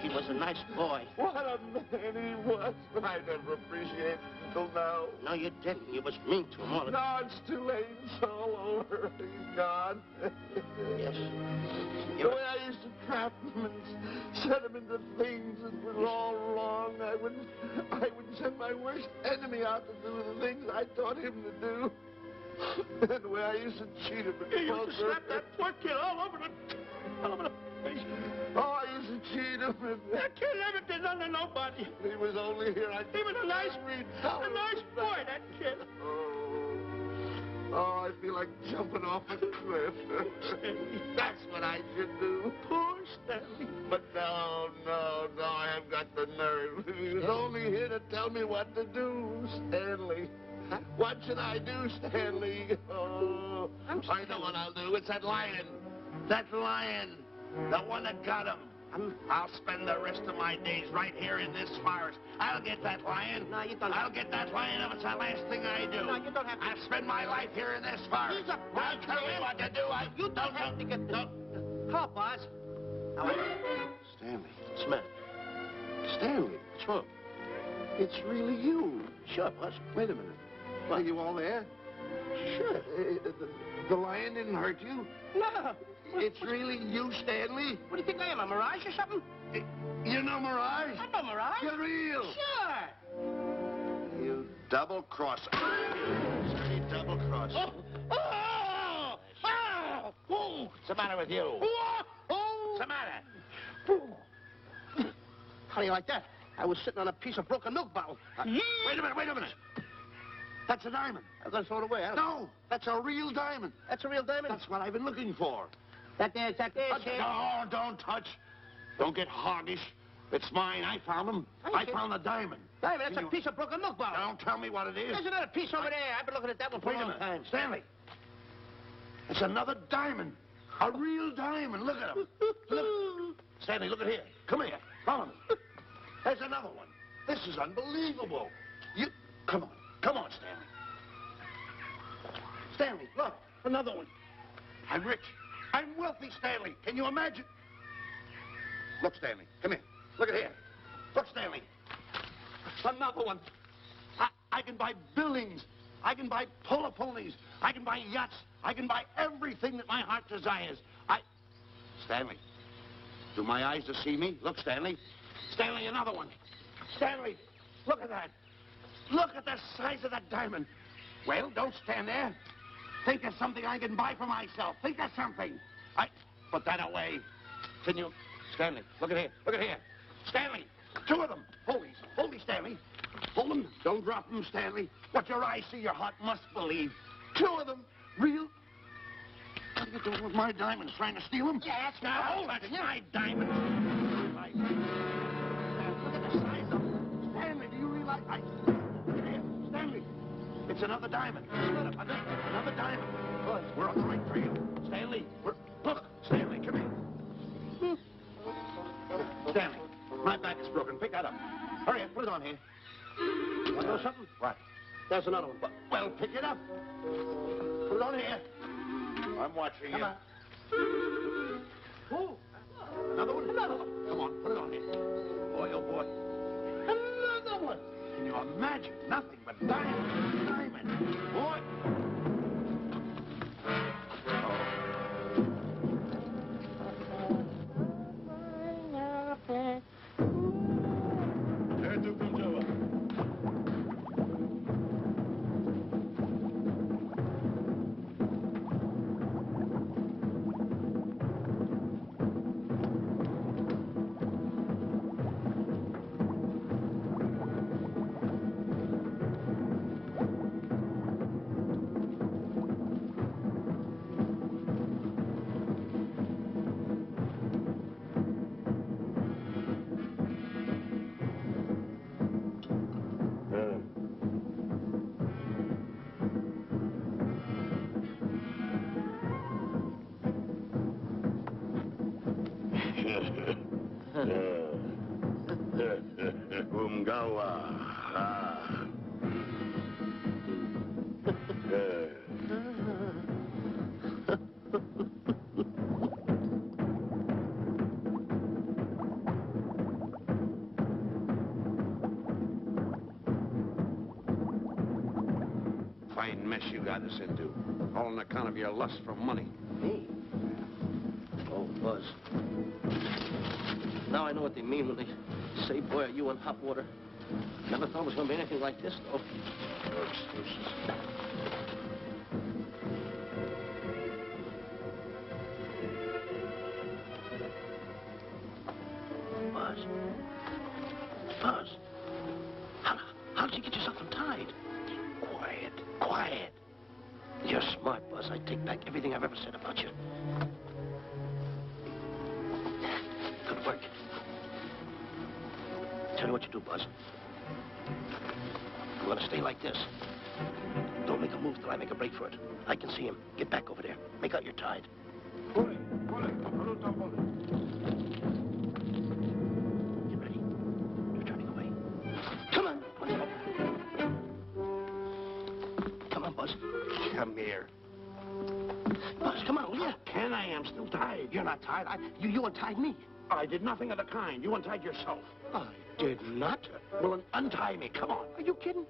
He was a nice boy. What a man he was. I never appreciated it until now. No, you didn't. You was mean to him all the No, it's too late. It's all over. He's gone. Yes. The way I used to trap him and set him into things that was all wrong, I would send my worst enemy out to do the things I taught him to do. And the way I used to cheat him. You used to slap that poor kid all over the face. Oh, I used to cheat him. That kid never did nothing to nobody. He was only here. He was a nice boy, that kid. Oh, I feel like jumping off a cliff. That's what I should do. Poor Stanley. But no, I haven't got the nerve. He was only here to tell me what to do, Stanley. Huh? What should I do, Stanley? Oh, I know what I'll do. It's that lion. That lion. The one that got him. I'll spend the rest of my days right here in this forest. I'll get that lion. No, you don't. I'll get that lion if it's the last thing I do. No, you don't have to. I'll spend my life here in this forest. He's a Don't tell me what to do. You don't have to get the... Call, boss. Stanley. Smith. Stanley. What's wrong? It's really you. Sure, boss. Wait a minute. Are you all there? Sure. The lion didn't hurt you? No. It's really you, Stanley? What do you think I am, a mirage or something? You're no mirage? I'm no mirage. You're real. Sure. You double-crosser. You double-crosser. Oh! What's the matter with you? What's the matter? How do you like that? I was sitting on a piece of broken milk bottle. Wait a minute. That's a diamond. I'm going to throw it away. No, that's a real diamond. That's a real diamond? That's what I've been looking for. That there, kid. No, don't touch. Don't get hoggish. It's mine. I found them. I found the diamond. Diamond, that's a piece of broken milk bottle. Don't tell me what it is. There's another piece over there. I've been looking at that one for Wait a a long minute. time. Stanley. It's another diamond. A real diamond. Look at him. Look. Stanley, look at here. Come here. Follow me. There's another one. This is unbelievable. Come on, Stanley. Stanley, look. Another one. I'm rich. I'm wealthy, Stanley. Can you imagine? Look, Stanley. Come here. Look at here. Look, Stanley. Another one. I can buy buildings. I can buy polo ponies. I can buy yachts. I can buy everything that my heart desires. Stanley, do my eyes deceive me? Look, Stanley. Stanley, another one. Stanley, look at that. Look at the size of that diamond. Well, don't stand there. Think of something I can buy for myself. Think of something. Put that away. Can you... Stanley, look at here. Look at here. Stanley, two of them. Hold me, Stanley. Hold them. Don't drop them, Stanley. What your eyes see, your heart must believe. Two of them. Real... What are you doing with my diamonds? Trying to steal them? Yes, Now, hold that. It's my diamonds. Look at the size of them. Stanley, do you realize... Look at here. Stanley, it's another diamond. Another diamond. We're on the right trail. Stanley, look, Stanley, come here. Stanley, my back is broken. Pick that up. Hurry up, put it on here. Want to know something? What? There's another one. Well, pick it up. Put it on here. I'm watching you. Come on. Oh, another one? Another one. Come on, put it on here. Boy, oh boy. Another one. Can you imagine? Nothing but diamond. Diamond. Boy. Umgawa. Fine mess you got us into. All on account of your lust for money. Me? Oh, Buzz. Now I know what they mean when they say, boy, are you in hot water. Never thought it was going to be anything like this, though. Buzz. Buzz. How did you get yourself untied? Quiet. Quiet. You're smart, Buzz. I take back everything I've ever said about you. Good work. Tell you what you do, Buzz. I'm gonna stay like this. Don't make a move till I make a break for it. I can see him. Get back over there. Make out you're tied. Get ready. You're turning away. Come on. Come on, Buzz. Come here. Buzz, come on, will you? Ken, I am still tied. You're not tied. You untied me. I did nothing of the kind. You untied yourself. I did not. Well, then untie me. Come on. Are you kidding?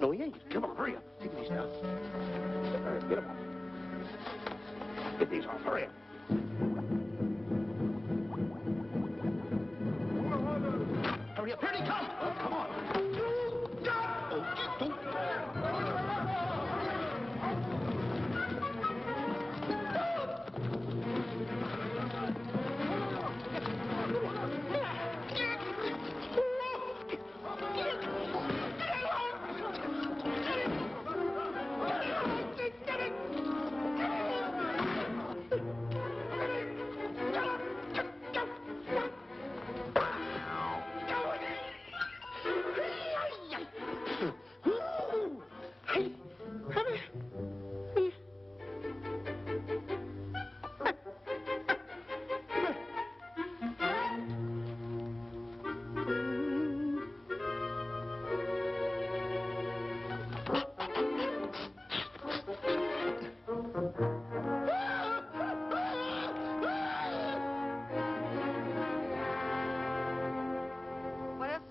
No, he ain't. Come on, hurry up. Take these now. All right, get them off. Get these off. Hurry up. Hurry up. Here he comes. Oh, come on.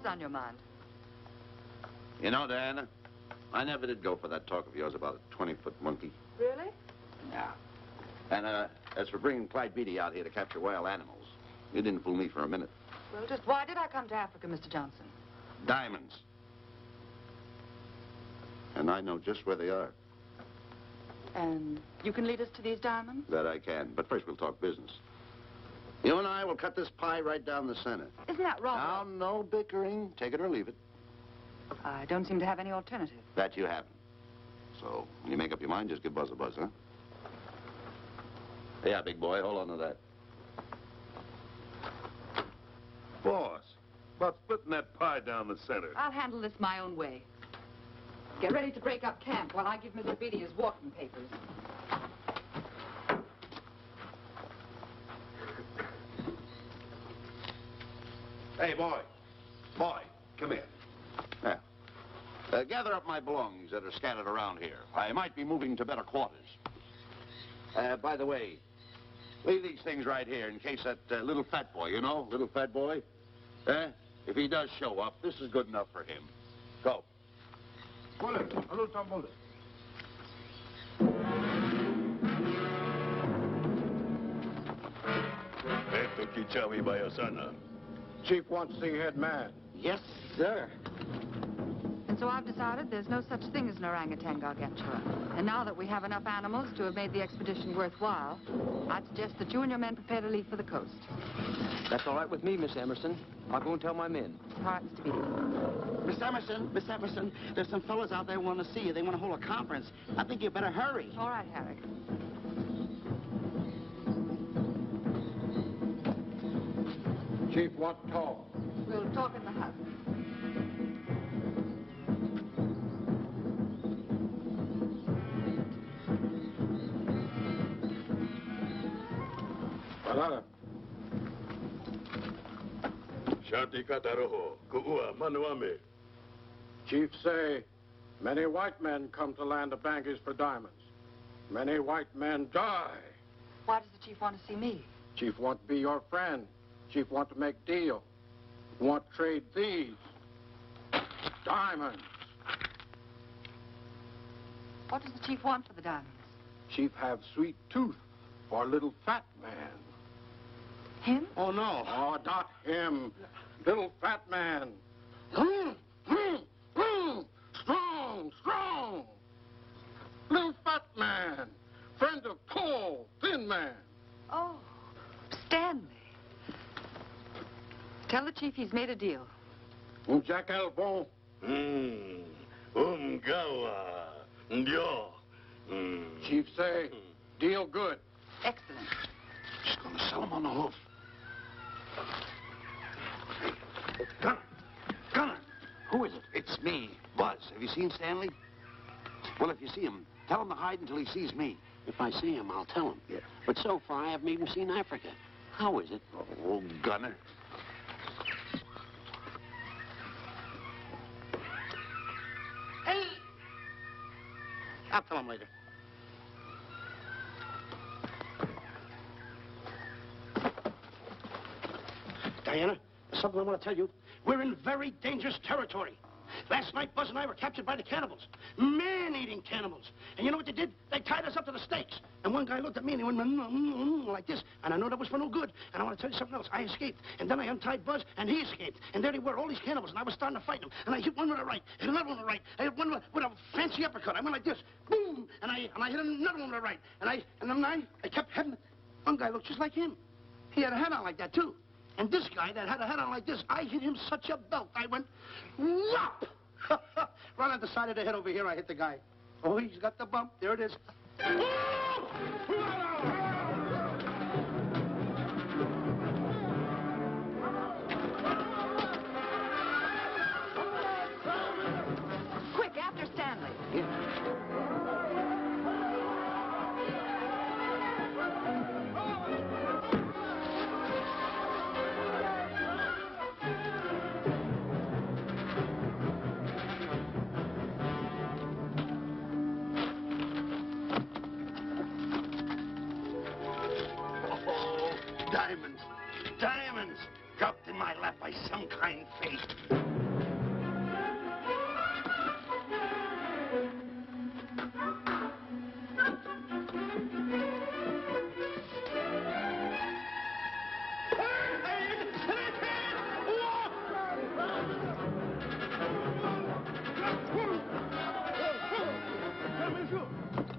On your mind? You know, Diana, I never did go for that talk of yours about a 20-foot monkey. Really? Yeah. And as for bringing Clyde Beatty out here to capture wild animals, you didn't fool me for a minute. Well, just why did I come to Africa, Mr. Johnson? Diamonds. And I know just where they are. And you can lead us to these diamonds? That I can. But first we'll talk business. You and I will cut this pie right down the center. Isn't that wrong? Now, no bickering. Take it or leave it. I don't seem to have any alternative. That you haven't. So, when you make up your mind, just give Buzz a buzz, huh? Yeah, big boy, hold on to that. Boss, about splitting that pie down the center. I'll handle this my own way. Get ready to break up camp while I give Mr. Beatty his walking papers. Hey, boy. Boy, come here. Now, gather up my belongings that are scattered around here. I might be moving to better quarters. By the way, leave these things right here in case that little fat boy, you know, little fat boy, if he does show up, this is good enough for him. Go. Chief wants to see head man. Yes, sir. And so I've decided there's no such thing as an orangutan gargantua. And now that we have enough animals to have made the expedition worthwhile, I'd suggest that you and your men prepare to leave for the coast. That's all right with me, Miss Emerson. I'll go and tell my men. All right, Mr. Beatty. Miss Emerson, there's some fellas out there who want to see you. They want to hold a conference. I think you better hurry. All right, Harry. Chief wants to talk. We'll talk in the hut. Shanti Kataroho, Kuua Manuame. Chief say, many white men come to land of Bangis for diamonds. Many white men die. Why does the chief want to see me? Chief want to be your friend. Chief want to make deal. Want to trade these. Diamonds. What does the chief want for the diamonds? Chief have sweet tooth for little fat man. Him? Oh, no. Oh, not him. Little fat man. Strong, strong. Little fat man. Friend of tall, thin man. Oh, Stanley. Tell the chief he's made a deal. Jack Elbow. Gawa. Ndio. Chief say, deal good. Excellent. She's going to sell him on the hoof. Gunner! Who is it? It's me, Buzz. Have you seen Stanley? Well, if you see him, tell him to hide until he sees me. If I see him, I'll tell him. Yeah. But so far, I haven't even seen Africa. How is it? Oh, Gunner. Hey! I'll tell him later. Diana, there's something I want to tell you. We're in very dangerous territory. Last night, Buzz and I were captured by the cannibals. Man-eating cannibals. And you know what they did? They tied us up to the stakes. And one guy looked at me and he went like this. And I know that was for no good. And I want to tell you something else. I escaped. And then I untied Buzz and he escaped. And there they were, all these cannibals. And I was starting to fight them. And I hit one with a right, hit another one with a right. I hit one with a fancy uppercut. I went like this. Boom! And I hit another one with a right. And then I kept hitting. One guy looked just like him. He had a hat on like that, too. And this guy that had a hat on like this, I hit him such a belt. I went, whop! Right on the side of the head over here, I hit the guy. Oh, he's got the bump. There it is. Quick, after Stanley. Diamonds. Diamonds. Dropped in my lap by some kind fate.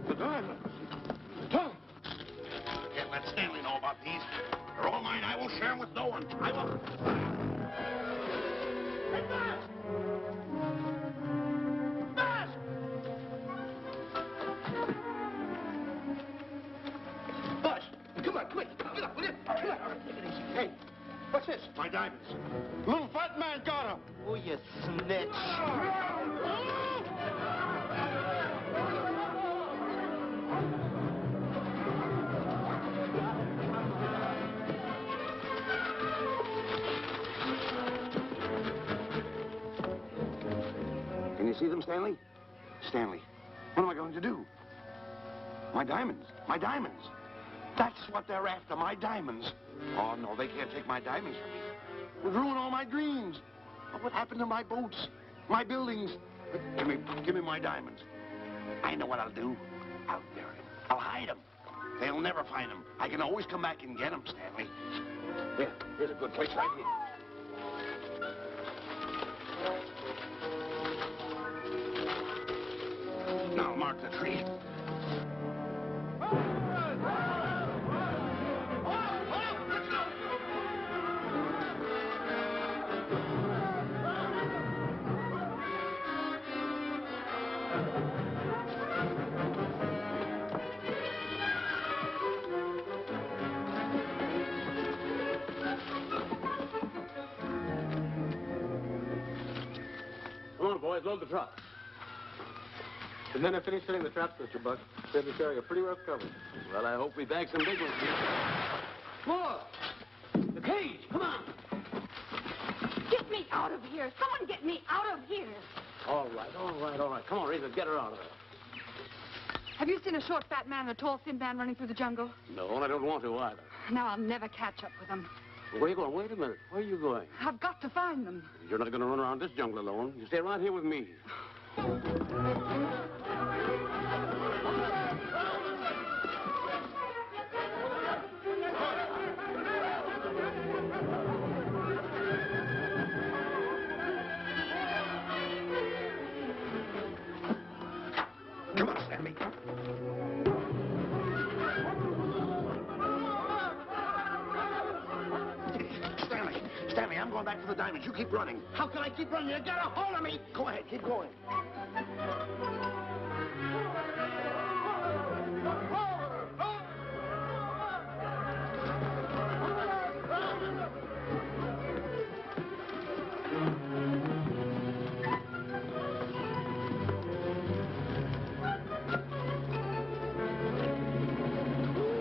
The diamonds. Can't let Stanley know about these. They're all mine. I won't share them with no one. I won't. Hey, Buzz! Buzz! Buzz, come on, quick. Get up, will you? Come on. Take it easy. Hey, what's this? My diamonds. Little fat man got him. Oh, you snitch. Can you see them, Stanley? Stanley, what am I going to do? My diamonds. My diamonds. That's what they're after, my diamonds. Oh, no, they can't take my diamonds from me. It would ruin all my dreams. What happened to my boats? My buildings? Give me my diamonds. I know what I'll do. I'll bury them. I'll hide them. They'll never find them. I can always come back and get them, Stanley. Here's a good place right here. Now mark the tree. Come on, boys, load the truck. The men have finished filling the traps, Mr. Buck. Said we're carrying a pretty rough cover. Well, I hope we bag some big ones here. More! The cage, come on! me out of here. Someone get me out of here. All right. Come on, Rita, get her out of there. Have you seen a short, fat man and a tall, thin man running through the jungle? No, and I don't want to either. Now I'll never catch up with them. Where are you going? Wait a minute. Where are you going? I've got to find them. You're not going to run around this jungle alone. You stay right here with me. Come on, Stanley. Stanley, I'm going back for the diamonds. You keep running. How can I keep running? You got a hold of me. Go ahead, keep going.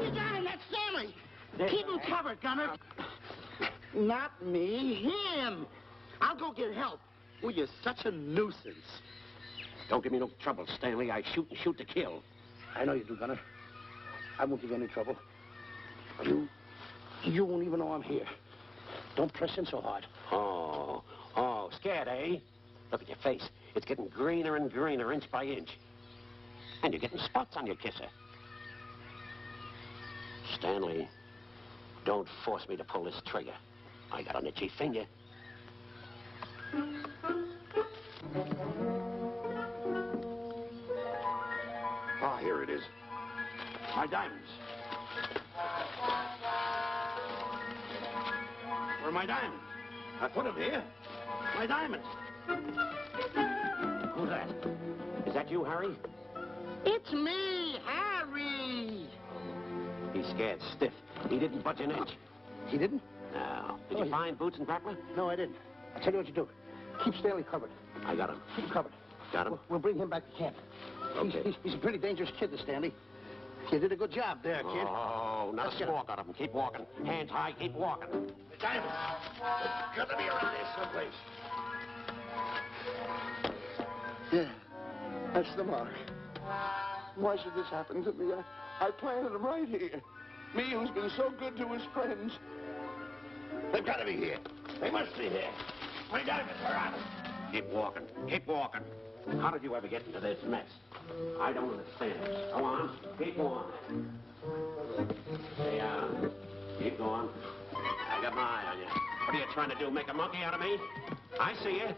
You got him. That's Stanley. Keep him covered, Gunner. Not me, him. I'll go get help. Well, you're such a nuisance. Don't give me no trouble, Stanley. I shoot and shoot to kill. I know you do, Gunner. I won't give you any trouble. You won't even know I'm here. Don't press in so hard. Oh, scared, eh? Look at your face. It's getting greener and greener, inch by inch. And you're getting spots on your kisser. Stanley, don't force me to pull this trigger. I got an itchy finger. Ah, here it is. My diamonds. Where are my diamonds? I put them here. My diamonds. Who's that? Is that you, Harry? It's me, Harry. He's scared stiff. He didn't budge an inch. He didn't? No. Did you find Boots and Grappler? No, I didn't. I'll tell you what you do. Keep Stanley covered. I got him. Keep him covered. Got him? We'll bring him back to camp. Okay. He's a pretty dangerous kid, this Stanley. You did a good job there, kid. Oh, not a squawk out of him. Keep walking. Hands high, keep walking. Diamonds. It's got to be around here someplace. Yeah, that's the mark. Why should this happen to me? I planted them right here. Me, who's been so good to his friends. They've got to be here. They must be here. My diamonds are out. Keep walking. Keep walking. How did you ever get into this mess? I don't understand. Go on. Keep on. Yeah. Keep going. I got my eye on you. What are you trying to do? Make a monkey out of me? I see you.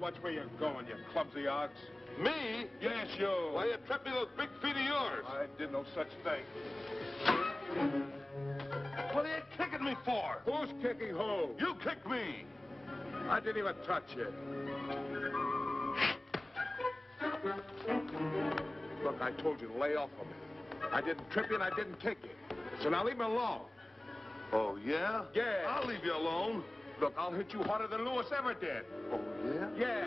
Watch where you're going, you clumsy ox. Me? Yes, you. Why, you trapped me those big feet of yours. I did no such thing. What are you kicking me for? Who's kicking who? You kicked me. I didn't even touch you. Look, I told you to lay off of me. I didn't trip you and I didn't kick you. So now leave me alone. Oh, yeah? Yeah. I'll leave you alone. Look, I'll hit you harder than Lewis ever did. Oh, yeah? Yeah.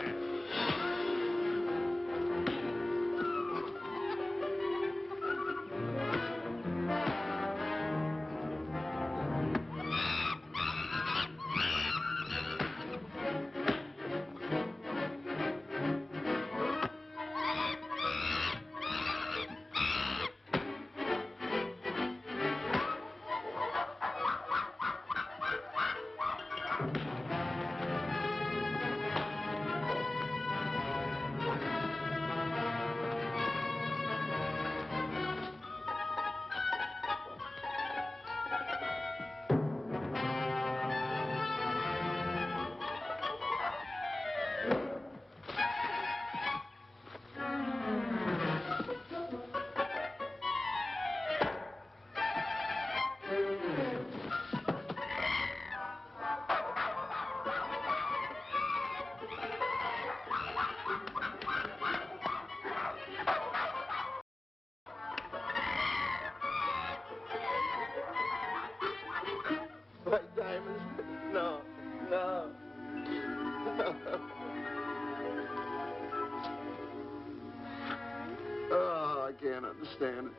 Oh, I can't understand it.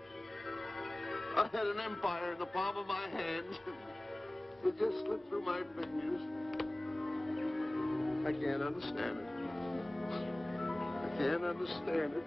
I had an empire in the palm of my hand. It just slipped through my fingers. I can't understand it. I can't understand it.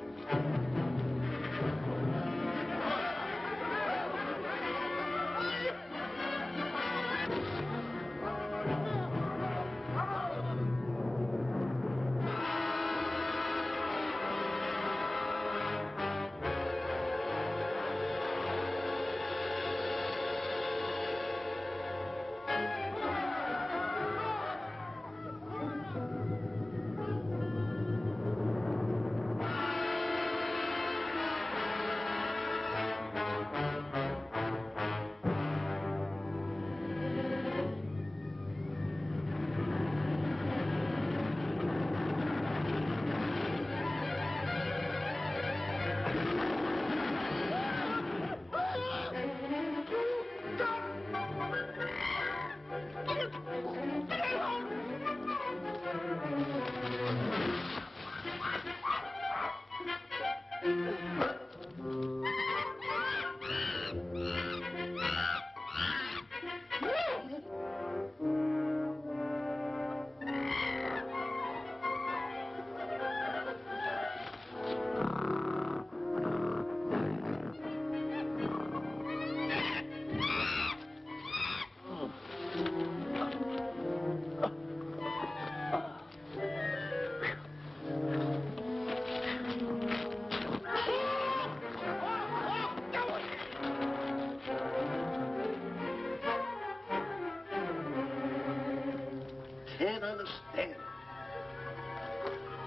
Can't understand.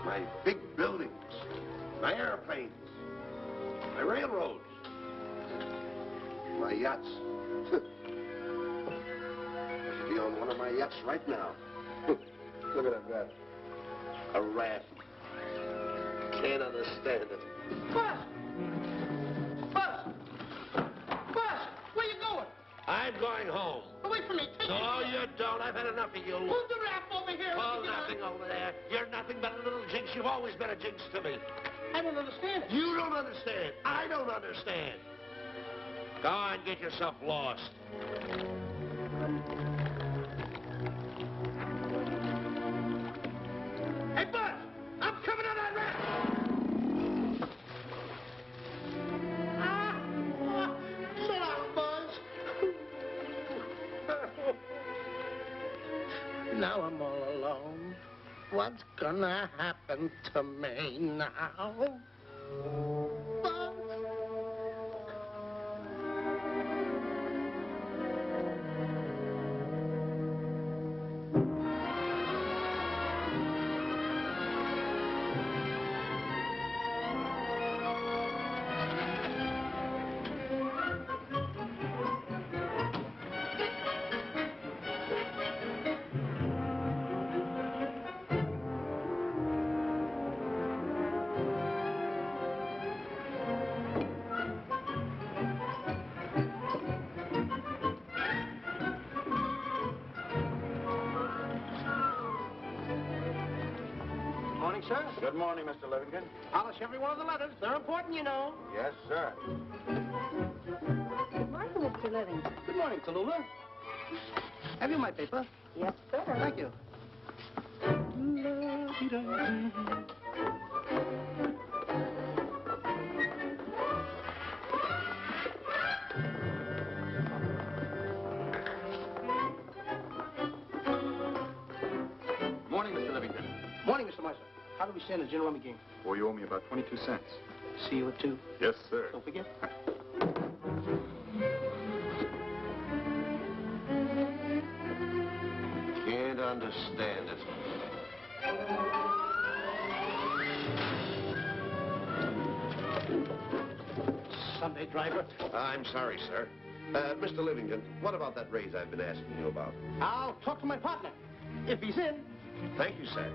My big buildings, my airplanes, my railroads, my yachts. I should be on one of my yachts right now. Look at that rat. A rat. Can't understand it. Buzz! Buzz! Buzz! Where you going? I'm going home. Away from me. Take No, you don't. I've had enough of you. Move the raft over here. Oh, nothing over there. You're nothing but a little jinx. You've always been a jinx to me. I don't understand it. You don't understand. I don't understand. Go on, get yourself lost. Hey, Buzz! I'm coming on that raft! Sit down, Buzz. Now I'm all alone. What's gonna happen to me now? Buzz? Morning, sir. Good morning, Mr. Livingston. Polish every one of the letters. They're important, you know. Yes, sir. Good morning, Mr. Livingston. Good morning, Tallulah. Have you my paper? Yes, sir. Thank you. Morning, Mr. Livingston. Morning, Mr. Marshall. How do we stand the gin rummy game? Well, you owe me about 22 cents. See you at 2. Yes, sir. Don't forget. Can't understand it. Sunday driver. I'm sorry, sir. Mr. Livingston, what about that raise I've been asking you about? I'll talk to my partner. If he's in. Thank you, sir.